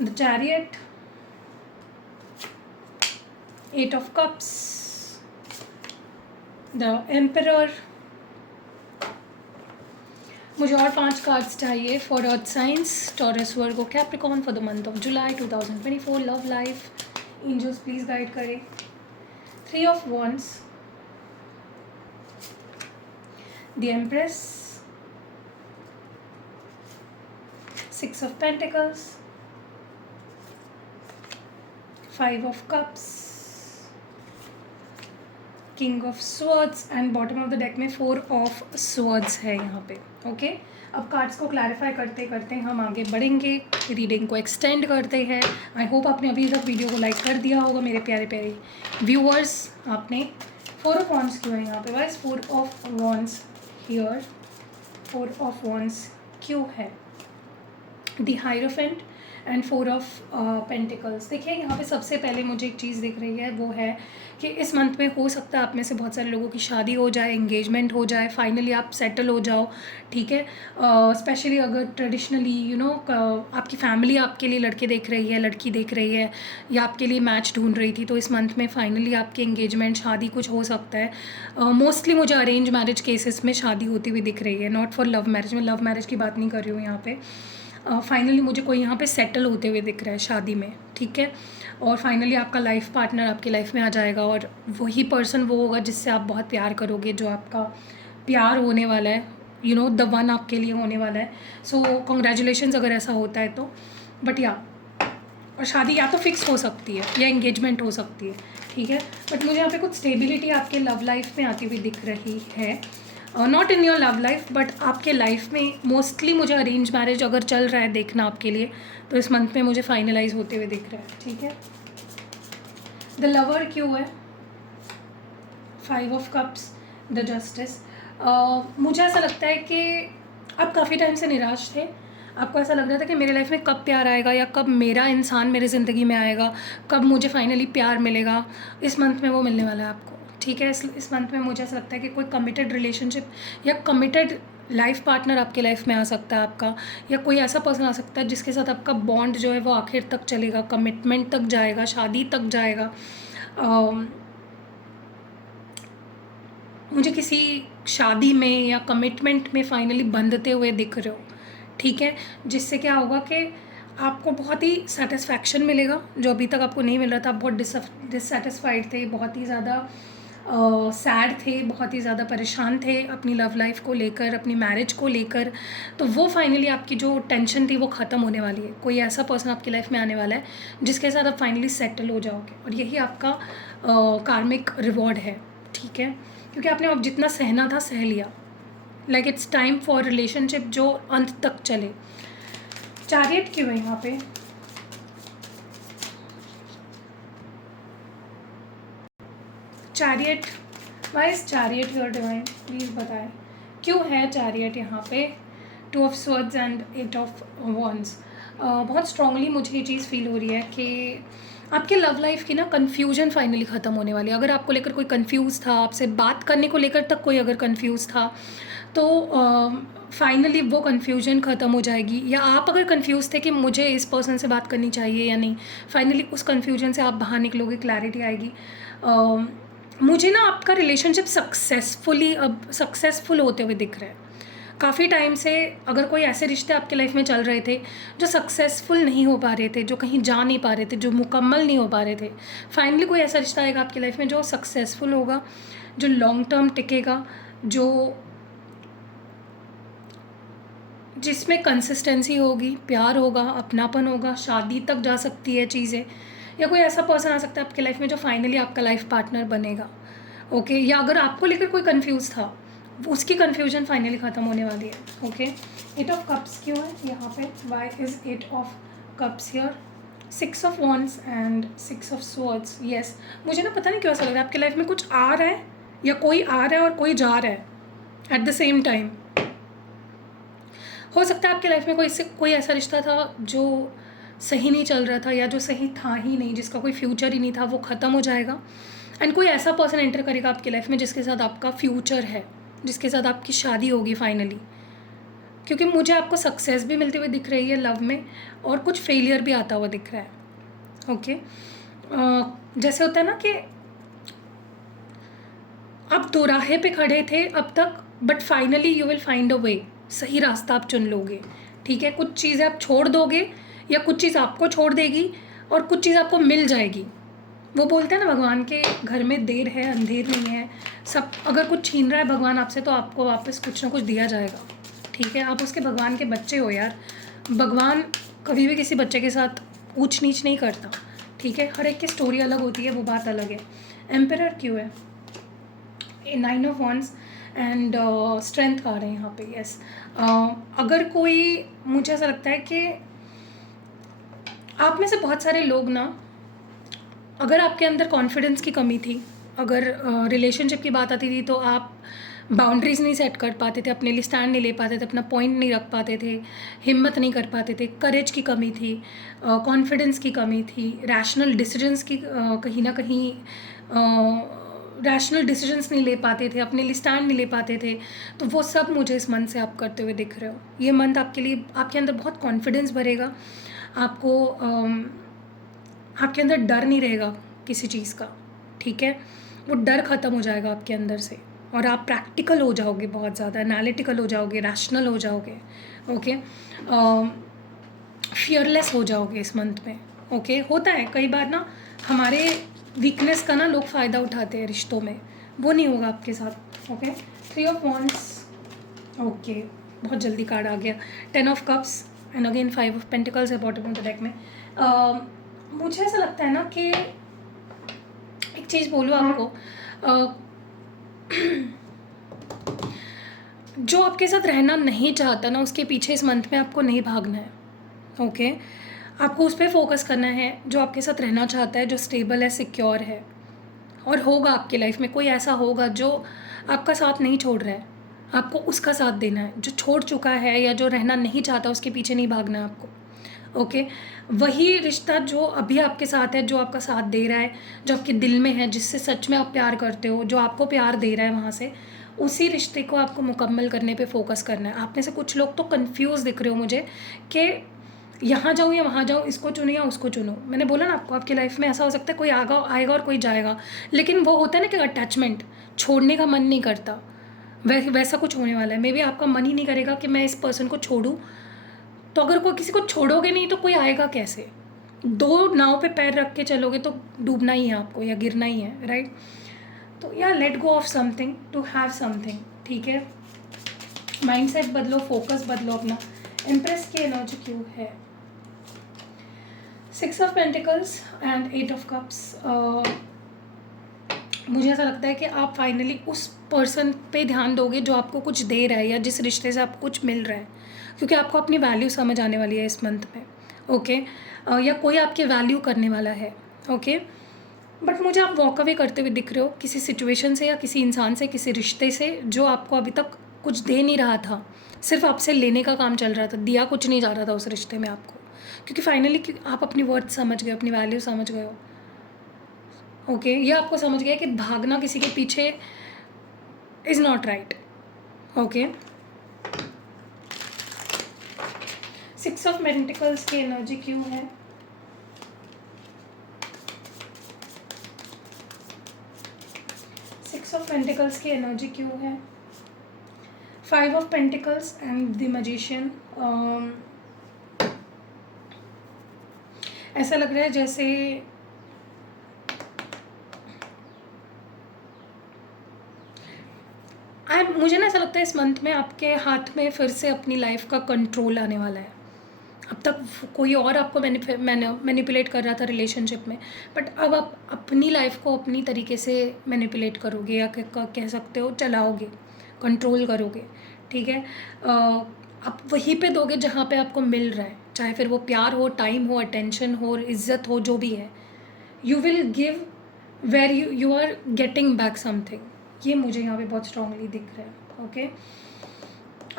the Chariot, 8 of Cups, the Emperor. मुझे और 5 कार्ड्स चाहिए for earth signs, Taurus, Virgo, Capricorn for the month of July 2024 love life. Angels please guide करें. 3 of Wands, the Empress, 6 of Pentacles, 5 of Cups, King of Swords and bottom of the deck में 4 of Swords है यहाँ पे. ओके अब कार्ड्स को क्लैरिफाई करते करते हम आगे बढ़ेंगे, रीडिंग को एक्सटेंड करते हैं. आई होप आपने अभी तक वीडियो को लाइक कर दिया होगा मेरे प्यारे प्यारे व्यूअर्स. आपने 4 of Wands क्यों है यहाँ पे vice? 4 of Wands here. 4 of Wands क्यों है? The hierophant and 4 of pentacles. देखिए यहाँ पे सबसे पहले मुझे एक चीज़ दिख रही है, वो है कि इस मंथ में हो सकता है आप में से बहुत सारे लोगों की शादी हो जाए, एंगेजमेंट हो जाए, फाइनली आप सेटल हो जाओ. ठीक है, स्पेशली अगर ट्रेडिशनली आपकी फैमिली आपके लिए लड़के देख रही है, लड़की देख रही है, या आपके लिए मैच ढूंढ रही थी, तो इस मंथ में फाइनली आपकी एंगेजमेंट, शादी कुछ हो सकता है. मोस्टली मुझे अरेंज मैरिज केसेस में शादी होती हुई दिख रही है, नॉट फॉर लव मैरिज. मैं लव मैरिज की बात नहीं कर रही हूँ यहाँ पे. फाइनली मुझे कोई यहाँ पे सेटल होते हुए दिख रहा है शादी में. ठीक है, और फाइनली आपका लाइफ पार्टनर आपकी लाइफ में आ जाएगा, और वही पर्सन वो होगा जिससे आप बहुत प्यार करोगे, जो आपका प्यार होने वाला है, द वन आपके लिए होने वाला है. सो कॉन्ग्रेचुलेशंस अगर ऐसा होता है तो. बट या और शादी या तो फिक्स हो सकती है या एंगेजमेंट हो सकती है. ठीक है, बट मुझे यहाँ पे कुछ स्टेबिलिटी आपके लव लाइफ में आती हुई दिख रही है. Not in your love life but आपके लाइफ में मोस्टली मुझे अरेंज मैरिज अगर चल रहा है देखना आपके लिए, तो इस मंथ में मुझे फाइनलाइज होते हुए दिख रहा है. ठीक है, द लवर क्यों है? 5 of Cups, द जस्टिस. मुझे ऐसा लगता है कि आप काफ़ी टाइम से निराश थे. आपको ऐसा लग रहा था कि मेरे लाइफ में कब प्यार आएगा, या कब मेरा इंसान मेरे ज़िंदगी में आएगा, कब मुझे फाइनली प्यार मिलेगा. इस मंथ में वो मिलने वाला है आपको. ठीक है, इस मंथ में मुझे ऐसा लगता है कि कोई कमिटेड रिलेशनशिप या कमिटेड लाइफ पार्टनर आपके लाइफ में आ सकता है आपका, या कोई ऐसा पर्सन आ सकता है जिसके साथ आपका बॉन्ड जो है वो आखिर तक चलेगा, कमिटमेंट तक जाएगा, शादी तक जाएगा. मुझे किसी शादी में या कमिटमेंट में फाइनली बंधते हुए दिख रहे हो. ठीक है, जिससे क्या होगा कि आपको बहुत ही सेटिस्फैक्शन मिलेगा जो अभी तक आपको नहीं मिल रहा था. आप बहुत डिससेटिस्फाइड थे, बहुत ही ज़्यादा सैड थे, बहुत ही ज़्यादा परेशान थे अपनी लव लाइफ को लेकर, अपनी मैरिज को लेकर. तो वो फाइनली आपकी जो टेंशन थी वो ख़त्म होने वाली है. कोई ऐसा पर्सन आपकी लाइफ में आने वाला है जिसके साथ आप फाइनली सेटल हो जाओगे, और यही आपका कार्मिक रिवॉर्ड है. ठीक है, क्योंकि आपने अब जितना सहना था सह लिया. Like it's time for relationship जो अंत तक चले. चैरियट क्यों है यहाँ पे? Chariot, why is chariot your divine? Please बताएं क्यों है चैरियट यहाँ पे? 2 of Swords and 8 of Wands. बहुत स्ट्रांगली मुझे ये चीज़ फील हो रही है कि आपके लव लाइफ की ना कन्फ्यूजन फाइनली ख़त्म होने वाली है. अगर आपको लेकर कोई कंफ्यूज था, आपसे बात करने को लेकर तक कोई अगर कंफ्यूज था, तो फाइनली वो कन्फ्यूजन ख़त्म हो जाएगी. या आप अगर कंफ्यूज थे कि मुझे इस पर्सन से बात करनी चाहिए या नहीं, फाइनली उस कन्फ्यूजन से आप बाहर निकलोगे, क्लैरिटी आएगी. मुझे ना आपका रिलेशनशिप सक्सेसफुल होते हुए दिख रहा है. काफ़ी टाइम से अगर कोई ऐसे रिश्ते आपके लाइफ में चल रहे थे जो सक्सेसफुल नहीं हो पा रहे थे, जो कहीं जा नहीं पा रहे थे, जो मुकम्मल नहीं हो पा रहे थे, फाइनली कोई ऐसा रिश्ता आएगा आपकी लाइफ में जो सक्सेसफुल होगा, जो लॉन्ग टर्म टिकेगा, जिसमें कंसिस्टेंसी होगी, प्यार होगा, अपनापन होगा, शादी तक जा सकती है चीज़ें. या कोई ऐसा पर्सन आ सकता है आपके लाइफ में जो फाइनली आपका लाइफ पार्टनर बनेगा. ओके, या अगर आपको लेकर कोई कंफ्यूज था, उसकी कन्फ्यूजन फाइनली ख़त्म होने वाली है. ओके, 8 of Cups क्यों है यहाँ पे? Why is 8 of Cups here? 6 of Wands and 6 of Swords. Yes, मुझे ना पता नहीं क्यों ऐसा लग रहा है आपके लाइफ में कुछ आ रहा है, या कोई आ रहा है और कोई जा रहा है एट द सेम टाइम. हो सकता है आपके लाइफ में कोई ऐसा रिश्ता था जो सही नहीं चल रहा था, या जो सही था ही नहीं, जिसका कोई फ्यूचर ही नहीं था, वो ख़त्म हो जाएगा। एंड कोई ऐसा पर्सन एंटर करेगा आपकी लाइफ में जिसके साथ आपका फ्यूचर है, जिसके साथ आपकी शादी होगी फाइनली। क्योंकि मुझे आपको सक्सेस भी मिलती हुई दिख रही है लव में, और कुछ फेलियर भी आता हुआ दिख रहा है। ओके, जैसे होता है ना कि आप दोराहे पे खड़े थे अब तक, but finally you will find a way, सही रास्ता आप चुन लोगे। ठीक है, कुछ चीज़ें आप छोड़ दोगे, या कुछ चीज़ आपको छोड़ देगी, और कुछ चीज़ आपको मिल जाएगी। वो बोलते हैं ना, भगवान के घर में देर है अंधेर नहीं है। सब अगर कुछ छीन रहा है भगवान आपसे, तो आपको वापस कुछ ना कुछ दिया जाएगा। ठीक है, आप उसके भगवान के बच्चे हो यार। भगवान कभी भी किसी बच्चे के साथ ऊंच नीच नहीं करता। ठीक है, हर एक की स्टोरी अलग होती है, वो बात अलग है। एम्परर क्यों है? 9 ऑफ वॉन्ड्स एंड स्ट्रेंथ का रहे हैं यहाँ पे। यस, अगर कोई, मुझे ऐसा लगता है कि आप में से बहुत सारे लोग ना, अगर आपके अंदर कॉन्फिडेंस की कमी थी, अगर रिलेशनशिप की बात आती थी, तो आप बाउंड्रीज़ नहीं सेट कर पाते थे, अपने लिए स्टैंड नहीं ले पाते थे, अपना पॉइंट नहीं रख पाते थे, हिम्मत नहीं कर पाते थे, करेज की कमी थी, कॉन्फिडेंस की कमी थी, रैशनल डिसीजंस की कहीं ना कहीं रैशनल डिसीजंस नहीं ले पाते थे, अपने लिए स्टैंड नहीं ले पाते थे। तो वो सब मुझे इस मंथ से आप करते हुए दिख रहे हो। ये मंथ आपके लिए, आपके अंदर बहुत कॉन्फिडेंस भरेगा, आपको आपके अंदर डर नहीं रहेगा किसी चीज़ का। ठीक है, वो डर ख़त्म हो जाएगा आपके अंदर से, और आप प्रैक्टिकल हो जाओगे, बहुत ज़्यादा एनालिटिकल हो जाओगे, रैशनल हो जाओगे। ओके, फियरलेस हो जाओगे इस मंथ में। ओके, होता है कई बार ना, हमारे वीकनेस का ना लोग फ़ायदा उठाते हैं रिश्तों में, वो नहीं होगा आपके साथ। Okay, 3 of wands. ओके, बहुत जल्दी कार्ड आ गया। 10 of cups and again 5 of pentacles है बॉटम ऑफ द डेक में। मुझे ऐसा लगता है ना कि एक चीज़ बोलूँ आपको, जो आपके साथ रहना नहीं चाहता ना, उसके पीछे इस मंथ में आपको नहीं भागना है। ओके, आपको उस पर फोकस करना है जो आपके साथ रहना चाहता है, जो स्टेबल है, सिक्योर है, और होगा आपकी लाइफ में। कोई ऐसा होगा जो आपका साथ नहीं छोड़ रहा है, आपको उसका साथ देना है। जो छोड़ चुका है या जो रहना नहीं चाहता, उसके पीछे नहीं भागना है आपको। ओके, वही रिश्ता जो अभी आपके साथ है, जो आपका साथ दे रहा है, जो आपके दिल में है, जिससे सच में आप प्यार करते हो, जो आपको प्यार दे रहा है वहाँ से, उसी रिश्ते को आपको मुकम्मल करने पे फोकस करना है। आप में से कुछ लोग तो कंफ्यूज दिख रहे हो मुझे कि यहाँ जाऊँ या वहाँ जाऊँ, इसको चुनूँ या उसको चुनूँ। मैंने बोला ना आपको, आपकी लाइफ में ऐसा हो सकता है कोई आएगा और कोई जाएगा, लेकिन वो होता है ना कि अटैचमेंट, छोड़ने का मन नहीं करता, वैसा कुछ होने वाला है। मे बी आपका मन ही नहीं करेगा कि मैं इस पर्सन को छोड़ूँ। तो अगर कोई किसी को छोड़ोगे नहीं तो कोई आएगा कैसे? 2 नाव पे पैर रख के चलोगे तो डूबना ही है आपको, या गिरना ही है, राइट? तो या let go of something to have something. ठीक है, माइंडसेट बदलो, फोकस बदलो अपना। इम्प्रेस की एनर्जी क्यों है? 6 of pentacles and 8 of cups. मुझे ऐसा लगता है कि आप फाइनली उस पर्सन पे ध्यान दोगे जो आपको कुछ दे रहा है, या जिस रिश्ते से आपको कुछ मिल रहा है, क्योंकि आपको अपनी वैल्यू समझ आने वाली है इस मंथ में। ओके, या कोई आपकी वैल्यू करने वाला है। ओके, बट मुझे आप वॉक अवे करते हुए दिख रहे हो किसी सिचुएशन से, या किसी इंसान से, किसी रिश्ते से जो आपको अभी तक कुछ दे नहीं रहा था, सिर्फ आपसे लेने का काम चल रहा था, दिया कुछ नहीं जा रहा था उस रिश्ते में आपको, क्योंकि फाइनली आप अपनी वर्थ समझ गए, अपनी वैल्यू समझ गए हो। ओके, ये आपको समझ गया कि भागना किसी के पीछे is not right. Okay, 6 of pentacles की एनर्जी क्यों है? सिक्स ऑफ पेंटिकल्स की एनर्जी क्यों है? 5 of pentacles and the magician. ऐसा लग रहा है जैसे मुझे ना ऐसा लगता है इस मंथ में आपके हाथ में फिर से अपनी लाइफ का कंट्रोल आने वाला है। अब तक कोई और आपको मैनिपुलेट कर रहा था रिलेशनशिप में, बट अब आप अपनी लाइफ को अपनी तरीके से मैनिपुलेट करोगे, या कह सकते हो चलाओगे, कंट्रोल करोगे। ठीक है, आप वहीं पे दोगे जहाँ पे आपको मिल रहा है, चाहे फिर वो प्यार हो, टाइम हो, अटेंशन हो, इज्जत हो, जो भी है। You will give where you are getting back something. ये मुझे यहाँ पे बहुत स्ट्रांगली दिख रहा है। ओके,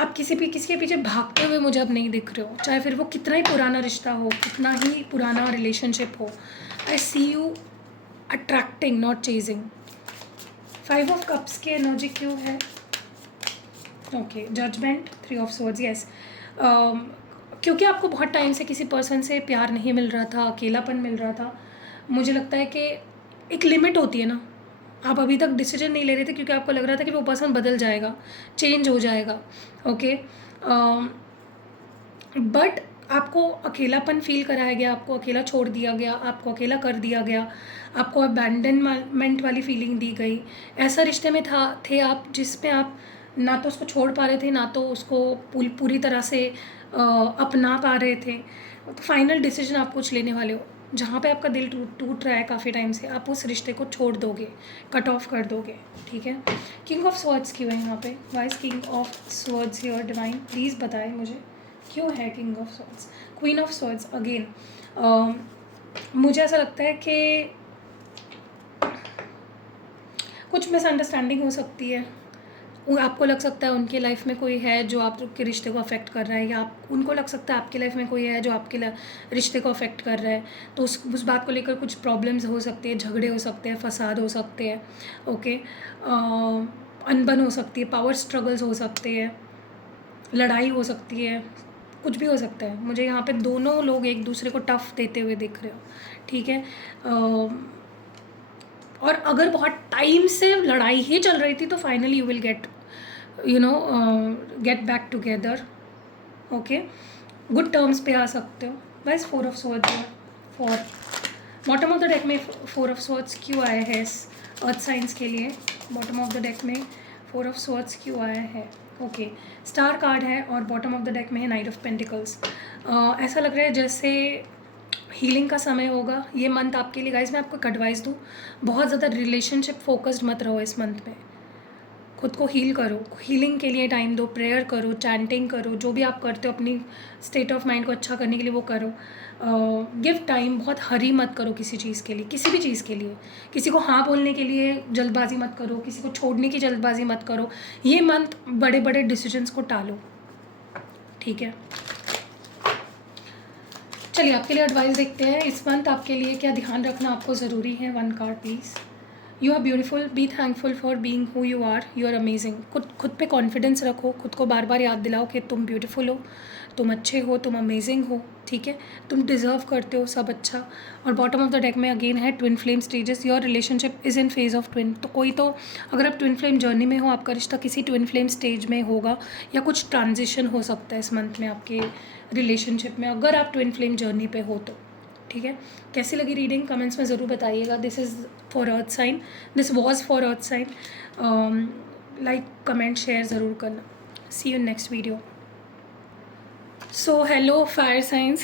आप किसी के पीछे भागते हुए मुझे अब नहीं दिख रहे हो, चाहे फिर वो कितना ही पुराना रिश्ता हो, कितना ही पुराना रिलेशनशिप हो। I see you attracting, not chasing. 5 of cups की एनर्जी क्यों है? Okay, judgement, 3 of swords, yes. क्योंकि आपको बहुत टाइम से किसी पर्सन से प्यार नहीं मिल रहा था, अकेलापन मिल रहा था। मुझे लगता है कि एक लिमिट होती है ना, आप अभी तक डिसीजन नहीं ले रहे थे क्योंकि आपको लग रहा था कि वो पर्सन बदल जाएगा, चेंज हो जाएगा। ओके, बट आपको अकेलापन फील कराया गया, आपको अकेला छोड़ दिया गया, आपको अकेला कर दिया गया, आपको अबैंडनमेंट वाली फीलिंग दी गई। ऐसा रिश्ते में थे आप जिसमें आप ना तो उसको छोड़ पा रहे थे, ना तो उसको पूरी तरह से अपना पा रहे थे। तो फाइनल डिसीजन आप कुछ लेने वाले हो, जहाँ पे आपका दिल टूट रहा है काफ़ी टाइम से, आप उस रिश्ते को छोड़ दोगे, कट ऑफ कर दोगे। ठीक है, किंग ऑफ स्वॉर्ड्स क्यों है यहाँ पे? Wise king of swords here divine, please बताएं मुझे क्यों है king of swords. Queen of swords again, मुझे ऐसा लगता है कि कुछ मिसअंडरस्टैंडिंग हो सकती है। आपको लग सकता है उनके लाइफ में कोई है जो आपके रिश्ते को अफेक्ट कर रहा है, या उनको लग सकता है आपके लाइफ में कोई है जो आपके रिश्ते को अफेक्ट कर रहा है। तो उस बात को लेकर कुछ प्रॉब्लम्स हो सकते हैं, झगड़े हो सकते हैं, फसाद हो सकते हैं। ओके, अनबन हो सकती है, पावर स्ट्रगल्स हो सकते हैं, लड़ाई हो सकती है, कुछ भी हो सकता है। मुझे यहाँ पे दोनों लोग एक दूसरे को टफ देते हुए दिख रहे हो। ठीक है, और अगर बहुत टाइम से लड़ाई ही चल रही थी तो finally you will get get back together. Okay, good terms पे आ सकते हो। बस 4 ऑफ स्वॉर्ड्स है for bottom of the deck में। 4 ऑफ स्वॉर्ड्स क्यों आया है अर्थ साइंस के लिए? बॉटम ऑफ द डेक में 4 ऑफ स्वॉर्ड्स क्यों आया है? ओके, स्टार कार्ड है और बॉटम ऑफ द डेक में है नाइट ऑफ पेंटिकल्स। ऐसा लग रहा है जैसे हीलिंग का समय होगा ये मंथ आपके लिए। गाइज मैं आपको एक एडवाइस दूँ, बहुत ज़्यादा रिलेशनशिप फोकस्ड मत रहो इस मंथ में। खुद को हील करो, हीलिंग के लिए टाइम दो, प्रेयर करो, चैंटिंग करो, जो भी आप करते हो अपनी स्टेट ऑफ माइंड को अच्छा करने के लिए वो करो। गिव टाइम, बहुत हरी मत करो किसी चीज़ के लिए, किसी भी चीज़ के लिए। किसी को हाँ बोलने के लिए जल्दबाजी मत करो, किसी को छोड़ने की जल्दबाजी मत करो। ये मंथ बड़े बड़े डिसीजंस को टालो। ठीक है, चलिए आपके लिए एडवाइस देखते हैं इस मंथ आपके लिए क्या ध्यान रखना आपको ज़रूरी है। 1 card please. You are beautiful, be thankful for being who you are, you are amazing. खुद पे कॉन्फिडेंस रखो, खुद को बार बार याद दिलाओ कि तुम ब्यूटीफुल हो, तुम अच्छे हो, तुम अमेजिंग हो। ठीक है, तुम डिज़र्व करते हो सब अच्छा। और बॉटम ऑफ द डेक में अगेन है twin flame stages, your relationship is in phase of twin. तो कोई तो अगर आप ट्विन फ्लेम जर्नी में हो, आपका रिश्ता किसी ट्विन फ्लेम स्टेज में होगा, या कुछ ट्रांजिशन हो सकता है इस मंथ में आपके रिलेशनशिप में, अगर आप ट्विन फ्लेम जर्नी पे हो तो। ठीक है, कैसी लगी रीडिंग कमेंट्स में ज़रूर बताइएगा। This is for earth sign, this was for earth sign. Like comment share ज़रूर करना। See you next video. So hello fire signs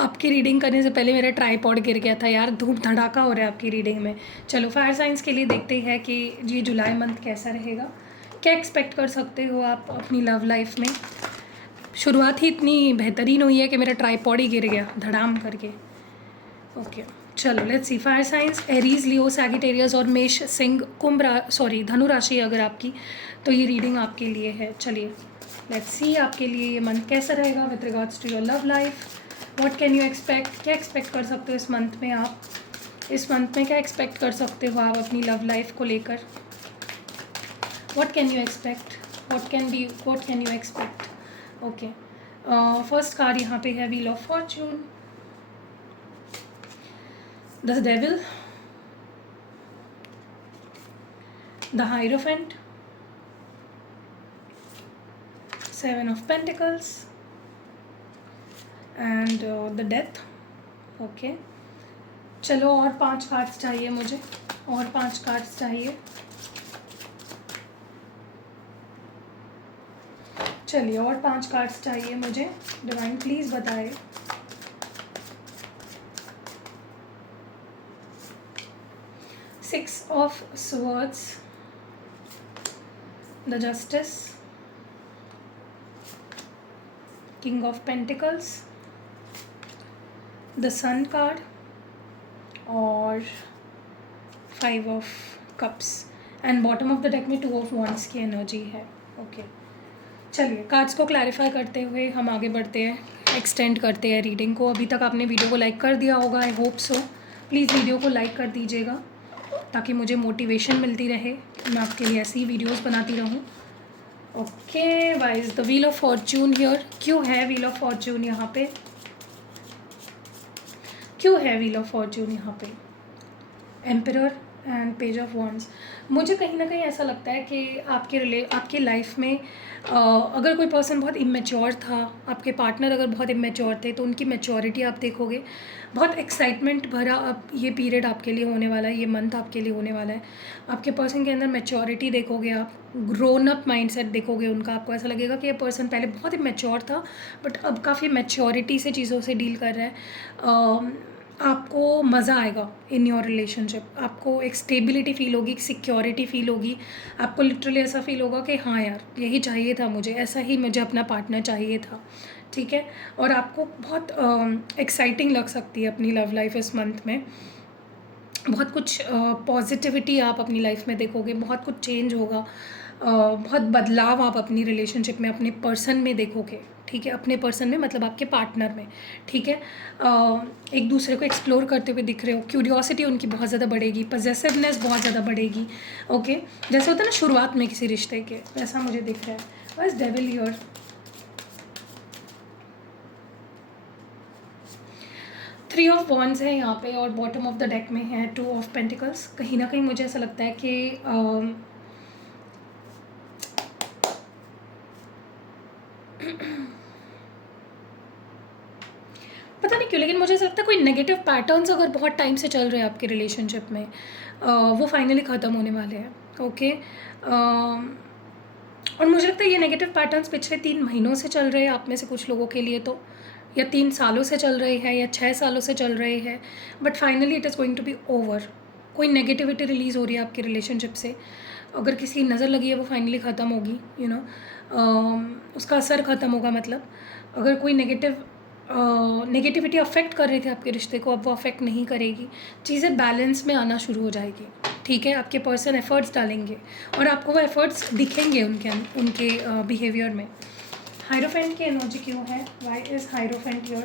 आपकी रीडिंग करने से पहले मेरा ट्राईपॉड गिर गया था यार, धूम धड़ाका हो रहा है आपकी रीडिंग में। चलो फायर साइंस के लिए देखते हैं कि ये जुलाई मंथ कैसा रहेगा, क्या एक्सपेक्ट कर सकते हो आप अपनी लव लाइफ में। शुरुआत ही इतनी बेहतरीन हुई है कि मेरा ट्राईपॉड ही गिर गया धड़ाम करके। ओके, चलो let's see. Fire science Aries, Leo, Sagittarius और मेष, सिंह, धनु राशि अगर आपकी, तो ये रीडिंग आपके लिए है। चलिए लेट्स सी आपके लिए ये मंथ कैसा रहेगा with regards to your love life. What can you expect, क्या एक्सपेक्ट कर सकते हो इस मंथ में आप? इस मंथ में क्या एक्सपेक्ट कर सकते हो आप अपनी लव लाइफ को लेकर? What can you expect, what can you expect? Okay, first card यहाँ पे है wheel of Fortune, the devil, the hierophant, 7 of pentacles and the death. Okay, चलो और 5 कार्ड्स चाहिए मुझे, और 5 कार्ड्स चाहिए। चलिए और 5 कार्ड्स चाहिए मुझे, डिवाइन प्लीज़ बताए। Six of Swords, the Justice, King of Pentacles, the Sun card और 5 of Cups and bottom of the deck में 2 of Wands की एनर्जी है। ओके, चलिए कार्ड्स को क्लैरिफाई करते हुए हम आगे बढ़ते हैं, एक्सटेंड करते हैं रीडिंग को। अभी तक आपने वीडियो को लाइक कर दिया होगा, I hope so. Please video को लाइक कर दीजिएगा ताकि मुझे मोटिवेशन मिलती रहे, मैं आपके लिए ऐसी वीडियोस बनाती रहूं। Okay wise the wheel of Fortune here. क्यों है व्हील ऑफ फॉर्च्यून यहाँ पे? क्यों है व्हील ऑफ फॉर्च्यून यहाँ पे? Emperor and page of wands. मुझे कहीं ना कहीं ऐसा लगता है कि आपकी लाइफ में अगर कोई पर्सन बहुत इमेच्योर था, आपके पार्टनर अगर बहुत इमेच्योर थे, तो उनकी मैच्योरिटी आप देखोगे। बहुत एक्साइटमेंट भरा अब ये पीरियड आपके लिए होने वाला है, ये मंथ आपके लिए होने वाला है। आपके पर्सन के अंदर मैच्योरिटी देखोगे आप, ग्रोन अप माइंडसेट देखोगे उनका। आपको ऐसा लगेगा कि ये पर्सन पहले बहुत इमेच्योर था बट अब काफ़ी मैच्योरिटी से चीज़ों से डील कर रहा है। आपको मज़ा आएगा इन योर रिलेशनशिप, आपको एक स्टेबिलिटी फील होगी, एक सिक्योरिटी फील होगी। आपको लिटरली ऐसा फील होगा कि हाँ यार यही चाहिए था मुझे, ऐसा ही मुझे अपना पार्टनर चाहिए था, ठीक है। और आपको बहुत एक्साइटिंग लग सकती है अपनी लव लाइफ इस मंथ में। बहुत कुछ पॉजिटिविटी आप अपनी लाइफ में देखोगे, बहुत कुछ चेंज होगा, बहुत बदलाव आप अपनी रिलेशनशिप में अपने पर्सन में देखोगे, ठीक है। अपने पर्सन में मतलब आपके पार्टनर में, ठीक है। एक दूसरे को एक्सप्लोर करते हुए दिख रहे हो, क्यूरियोसिटी उनकी बहुत ज़्यादा बढ़ेगी, पजेसिवनेस बहुत ज़्यादा बढ़ेगी, ओके। जैसे होता है ना शुरुआत में किसी रिश्ते के, वैसा मुझे दिख रहा है। बस devil here. Three of wands है यहाँ पे और बॉटम ऑफ द डेक में है टू ऑफ पेंटिकल्स। कहीं ना कहीं मुझे ऐसा लगता है कि पता नहीं क्यों, लेकिन मुझे ऐसा लगता है कोई नेगेटिव पैटर्न्स अगर बहुत टाइम से चल रहे हैं आपके रिलेशनशिप में, वो फाइनली ख़त्म होने वाले हैं, ओके। और मुझे लगता है ये नेगेटिव पैटर्न्स पिछले 3 महीनों से चल रहे हैं आप में से कुछ लोगों के लिए, तो या 3 सालों से चल रहे हैं या 6 सालों से चल रहे हैं, but finally it is going to be over. कोई नेगेटिविटी रिलीज़ हो रही है आपके रिलेशनशिप से, अगर किसी की नज़र लगी है वो फाइनली ख़त्म होगी, यू नो, उसका असर ख़त्म होगा। मतलब अगर कोई नेगेटिविटी अफेक्ट कर रही थी आपके रिश्ते को, अब वो अफेक्ट नहीं करेगी, चीज़ें बैलेंस में आना शुरू हो जाएगी, ठीक है। आपके पर्सन एफर्ट्स डालेंगे और आपको वो एफर्ट्स दिखेंगे उनके बिहेवियर में। हायरोफेंट की एनर्जी क्यों है? Why is hierophant here?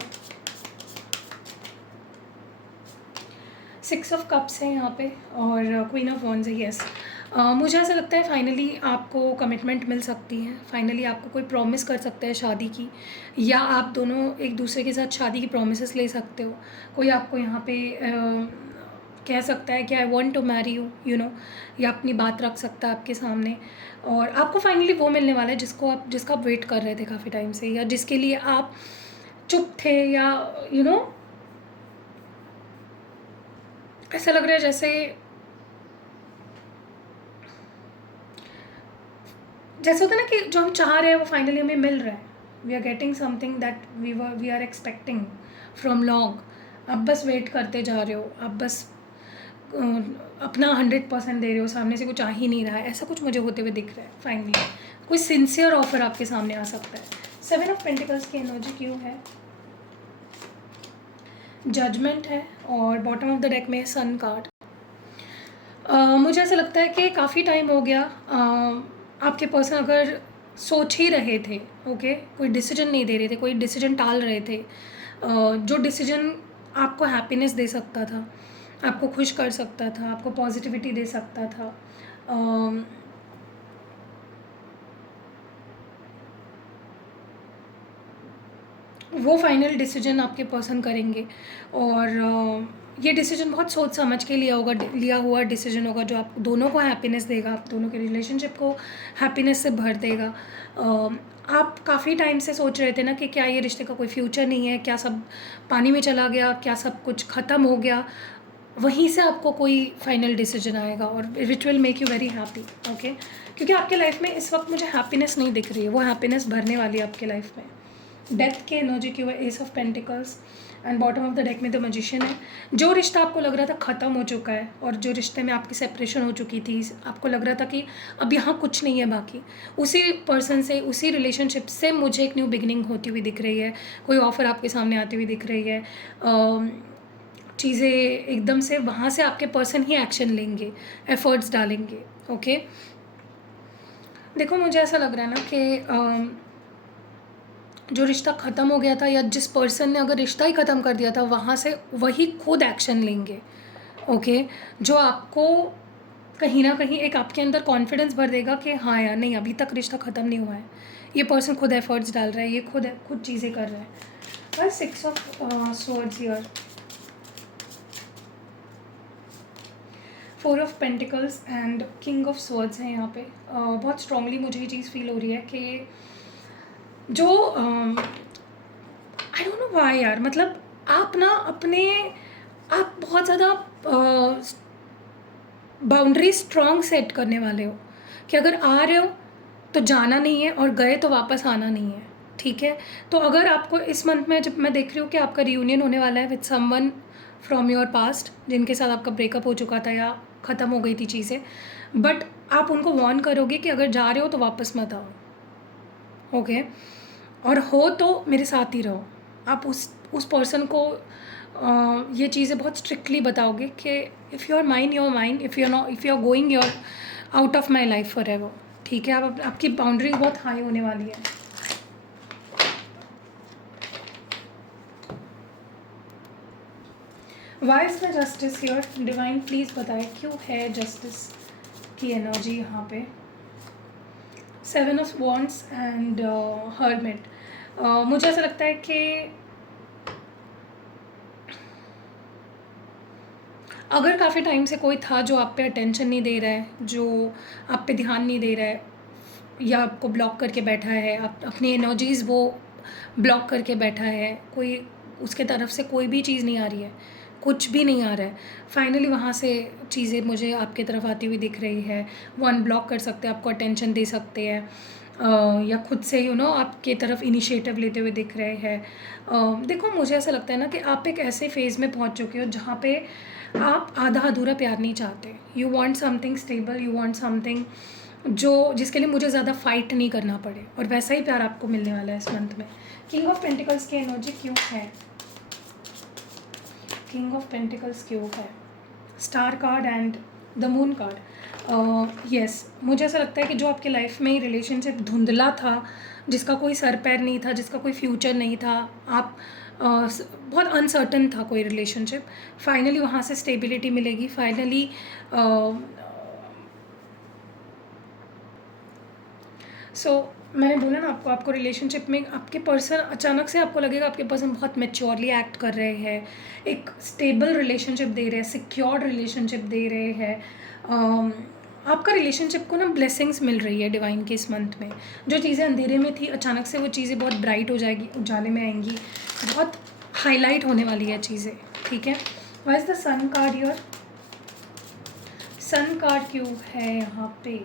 6 of cups है यहाँ पे और क्वीन ऑफ वॉन्ड्स है। यस, मुझे ऐसा लगता है फाइनली आपको कमिटमेंट मिल सकती है, फाइनली आपको कोई प्रॉमिस कर सकता है शादी की, या आप दोनों एक दूसरे के साथ शादी की प्रॉमिसेस ले सकते हो। कोई आपको यहाँ पे कह सकता है कि I want to marry you, you know, या अपनी बात रख सकता है आपके सामने। और आपको फाइनली वो मिलने वाला है जिसका आप वेट कर रहे थे काफ़ी टाइम से, या जिसके लिए आप चुप थे, या यू नो ऐसा लग रहा है जैसे होता है ना कि जो हम चाह रहे हैं वो फाइनली हमें मिल रहा है। We are getting something that we are expecting from long. आप बस वेट करते जा रहे हो, आप बस अपना 100% दे रहे हो, सामने से कुछ आ ही नहीं रहा है, ऐसा कुछ मुझे होते हुए दिख रहा है। फाइनली कोई सिंसियर ऑफर आपके सामने आ सकता है। 7 ऑफ पेंटिकल्स की एनर्जी क्यों है? जजमेंट है और बॉटम ऑफ द डेक में सन कार्ड। मुझे ऐसा लगता है कि काफ़ी टाइम हो गया आपके पर्सन अगर सोच ही रहे थे, ओके, कोई डिसीजन नहीं दे रहे थे, कोई डिसीजन टाल रहे थे, जो डिसीजन आपको हैप्पीनेस दे सकता था, आपको खुश कर सकता था, आपको पॉजिटिविटी दे सकता था, वो फाइनल डिसीजन आपके पर्सन करेंगे। और ये डिसीजन बहुत सोच समझ के लिया हुआ डिसीजन होगा, जो आप दोनों को हैप्पीनेस देगा, आप दोनों के रिलेशनशिप को हैप्पीनेस से भर देगा। आप काफ़ी टाइम से सोच रहे थे ना कि क्या ये रिश्ते का कोई फ्यूचर नहीं है, क्या सब पानी में चला गया, क्या सब कुछ ख़त्म हो गया। वहीं से आपको कोई फाइनल डिसीजन आएगा और it will make you very happy, okay. क्योंकि आपके लाइफ में इस वक्त मुझे हैप्पीनेस नहीं दिख रही है, वो हैप्पीनेस भरने वाली है आपके लाइफ में। डेथ की एनर्जी की हुआ S of pentacles and bottom of the deck में द मैजिशियन है। जो रिश्ता आपको लग रहा था ख़त्म हो चुका है और जो रिश्ते में आपकी सेपरेशन हो चुकी थी, आपको लग रहा था कि अब यहाँ कुछ नहीं है बाकी, उसी पर्सन से, उसी रिलेशनशिप से मुझे एक न्यू बिगनिंग होती हुई दिख रही है। कोई ऑफ़र आपके सामने आती हुई दिख रही है। चीज़ें एकदम से वहाँ से आपके पर्सन ही एक्शन लेंगे, एफर्ट्स डालेंगे, ओके। देखो मुझे ऐसा लग रहा है ना कि जो रिश्ता ख़त्म हो गया था या जिस पर्सन ने अगर रिश्ता ही ख़त्म कर दिया था, वहाँ से वही खुद एक्शन लेंगे। ओके, जो आपको कहीं ना कहीं एक आपके अंदर कॉन्फिडेंस भर देगा कि हाँ यार नहीं, अभी तक रिश्ता ख़त्म नहीं हुआ है, ये पर्सन खुद एफर्ट्स डाल रहा है, ये खुद चीज़ें कर रहा है। बस 6 of swords here, 4 of pentacles and king of swords है यहाँ पे। बहुत स्ट्रांगली मुझे ये चीज़ फील हो रही है कि जो आई डोंट नो व्हाई यार, मतलब आप ना अपने आप बहुत ज़्यादा बाउंड्री स्ट्रॉन्ग सेट करने वाले हो कि अगर आ रहे हो तो जाना नहीं है और गए तो वापस आना नहीं है, ठीक है। तो अगर आपको इस मंथ में, जब मैं देख रही हूँ कि आपका रियूनियन होने वाला है with someone from your past, जिनके साथ आपका ब्रेकअप हो चुका था या ख़त्म हो गई थी चीज़ें, बट आप उनको वार्न करोगे कि अगर जा रहे हो तो वापस मत आओ। ओके, और हो तो मेरे साथ ही रहो। आप उस पर्सन को ये चीज़ें बहुत स्ट्रिक्टली बताओगे कि if you are mine you're mine, if you are going you're out of my life forever एवर, ठीक है। आपकी बाउंड्री बहुत हाई होने वाली है। Why is the justice here? Divine please बताए क्यों है जस्टिस की एनर्जी यहाँ पे। 7 ऑफ वॉन्ड्स एंड हर्मिट। मुझे ऐसा लगता है कि अगर काफ़ी टाइम से कोई था जो आप पे अटेंशन नहीं दे रहा है, जो आप पे ध्यान नहीं दे रहा है या आपको ब्लॉक करके बैठा है, आप अपनी एनर्जीज़ वो ब्लॉक करके बैठा है, कोई उसके तरफ से कोई भी चीज़ नहीं आ रही है, कुछ भी नहीं आ रहा है, फाइनली वहाँ से चीज़ें मुझे आपकी तरफ आती हुई दिख रही है। वो अनब्लॉक कर सकते हैं, आपको अटेंशन दे सकते हैं, या खुद से आपके तरफ इनिशिएटिव लेते हुए दिख रहे हैं। देखो मुझे ऐसा लगता है ना कि आप एक ऐसे फेज़ में पहुँच चुके हो जहाँ पे आप आधा अधूरा प्यार नहीं चाहते। You want something stable, you want something जिसके लिए मुझे ज़्यादा फाइट नहीं करना पड़े, और वैसा ही प्यार आपको मिलने वाला है इस मंथ में। किंग ऑफ पेंटिकल्स की एनर्जी क्यों है? किंग ऑफ पेंटिकल्स क्यों है? Star card and the moon card. Yes, मुझे ऐसा लगता है कि जो आपके लाइफ में रिलेशनशिप धुंधला था, जिसका कोई सर पैर नहीं था, जिसका कोई फ्यूचर नहीं था, आप बहुत अनसर्टन था कोई रिलेशनशिप, फाइनली वहाँ से स्टेबिलिटी मिलेगी। फाइनली मैंने बोला ना आपको रिलेशनशिप में आपके पर्सन, अचानक से आपको लगेगा आपके पर्सन बहुत मैच्योरली एक्ट कर रहे हैं, एक स्टेबल रिलेशनशिप दे रहे हैं, सिक्योर्ड रिलेशनशिप दे रहे हैं। आपका रिलेशनशिप को ना ब्लेसिंग्स मिल रही है डिवाइन के इस मंथ में। जो चीज़ें अंधेरे में थी, अचानक से वो चीज़ें बहुत ब्राइट हो जाएगी, उजाले में आएंगी, बहुत हाईलाइट होने वाली है चीज़ें, ठीक है। Why is the sun card here? Sun card क्यों है यहाँ पे?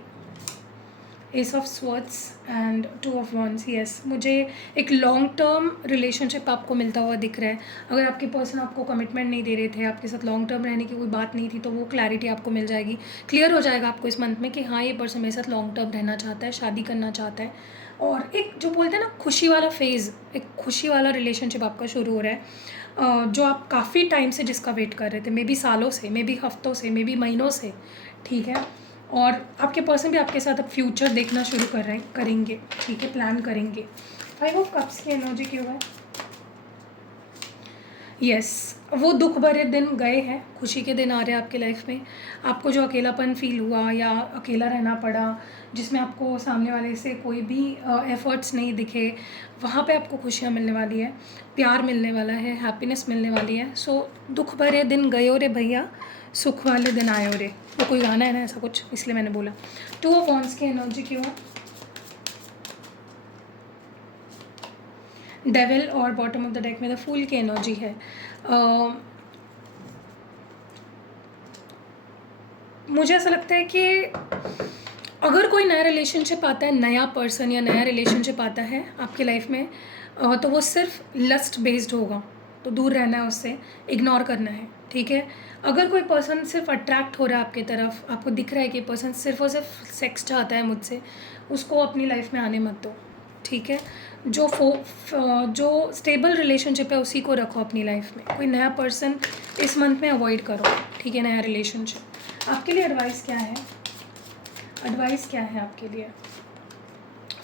Ace of swords and 2 of wands. Yes, मुझे एक लॉन्ग टर्म रिलेशनशिप आपको मिलता हुआ दिख रहा है। अगर आपके पर्सन आपको कमिटमेंट नहीं दे रहे थे, आपके साथ लॉन्ग टर्म रहने की कोई बात नहीं थी, तो वो क्लैरिटी आपको मिल जाएगी। क्लियर हो जाएगा आपको इस मंथ में कि हाँ, ये पर्सन मेरे साथ लॉन्ग टर्म रहना चाहता है, शादी करना चाहता है। और एक जो बोलते हैं ना खुशी वाला फेज़, एक खुशी वाला रिलेशनशिप आपका शुरू हो रहा है, जो आप काफ़ी टाइम से जिसका वेट कर रहे थे, मे बी सालों से, मे बी हफ्तों से, मे बी महीनों से, ठीक है। और आपके पर्सन भी आपके साथ अब फ्यूचर देखना शुरू करेंगे, ठीक है, प्लान करेंगे। 5 ऑफ कप्स की एनर्जी क्यों है? यस, वो दुख भरे दिन गए हैं, खुशी के दिन आ रहे हैं आपके लाइफ में। आपको जो अकेलापन फील हुआ या अकेला रहना पड़ा, जिसमें आपको सामने वाले से कोई भी एफर्ट्स नहीं दिखे, वहाँ पे आपको खुशियाँ मिलने वाली है, प्यार मिलने वाला है, हैप्पीनेस मिलने वाली है। सो दुख भरे दिन गयो रे भैया, सुख वाले दिन आयो रे, वो कोई गाना है ना ऐसा कुछ, इसलिए मैंने बोला। 2 ऑफ वॉन्ड्स की एनर्जी क्यों है? डेविल और बॉटम ऑफ द डेक में द फूल की एनर्जी है। मुझे ऐसा लगता है कि अगर कोई नया रिलेशनशिप आता है, नया पर्सन या नया रिलेशनशिप आता है आपके लाइफ में, तो वो सिर्फ लस्ट बेस्ड होगा, तो दूर रहना है उससे, इग्नोर करना है, ठीक है। अगर कोई पर्सन सिर्फ अट्रैक्ट हो रहा है आपकी तरफ, आपको दिख रहा है कि पर्सन सिर्फ और सिर्फ सेक्स चाहता है मुझसे, उसको अपनी लाइफ में आने मत दो, ठीक है। जो स्टेबल रिलेशनशिप है उसी को रखो अपनी लाइफ में। कोई नया पर्सन इस मंथ में अवॉइड करो, ठीक है, नया रिलेशनशिप। आपके लिए एडवाइस क्या है? एडवाइस क्या है आपके लिए?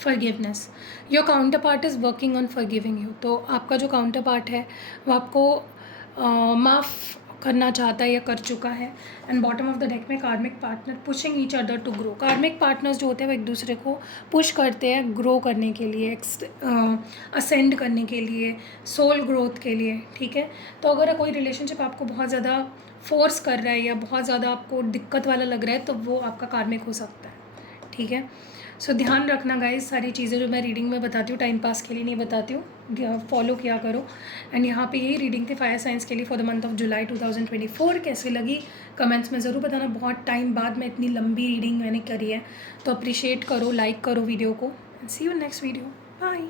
Forgiveness, your counter part is working on forgiving you. तो आपका जो काउंटर पार्ट है वो आपको माफ़ करना चाहता है या कर चुका है। And bottom of the deck में karmic partner pushing each other to grow. Karmic partners जो होते हैं वो एक दूसरे को पुश करते हैं ग्रो करने के लिए, असेंड करने के लिए, सोल ग्रोथ के लिए, ठीक है। तो अगर कोई रिलेशनशिप आपको बहुत ज़्यादा फोर्स कर रहा है या बहुत ज़्यादा आपको दिक्कत वाला लग रहा है तो वो आपका कार्मिक हो सकता है, ठीक है। सो ध्यान रखना गाइस, सारी चीज़ें जो मैं रीडिंग में बताती हूँ टाइम पास के लिए नहीं बताती हूँ, फॉलो किया करो। एंड यहाँ पे यही रीडिंग थी फायर साइंस के लिए for the month of July 2024। कैसे लगी कमेंट्स में ज़रूर बताना। बहुत टाइम बाद में इतनी लंबी रीडिंग मैंने करी है, तो अप्रिशिएट करो, लाइक करो वीडियो को। And see you next video, bye.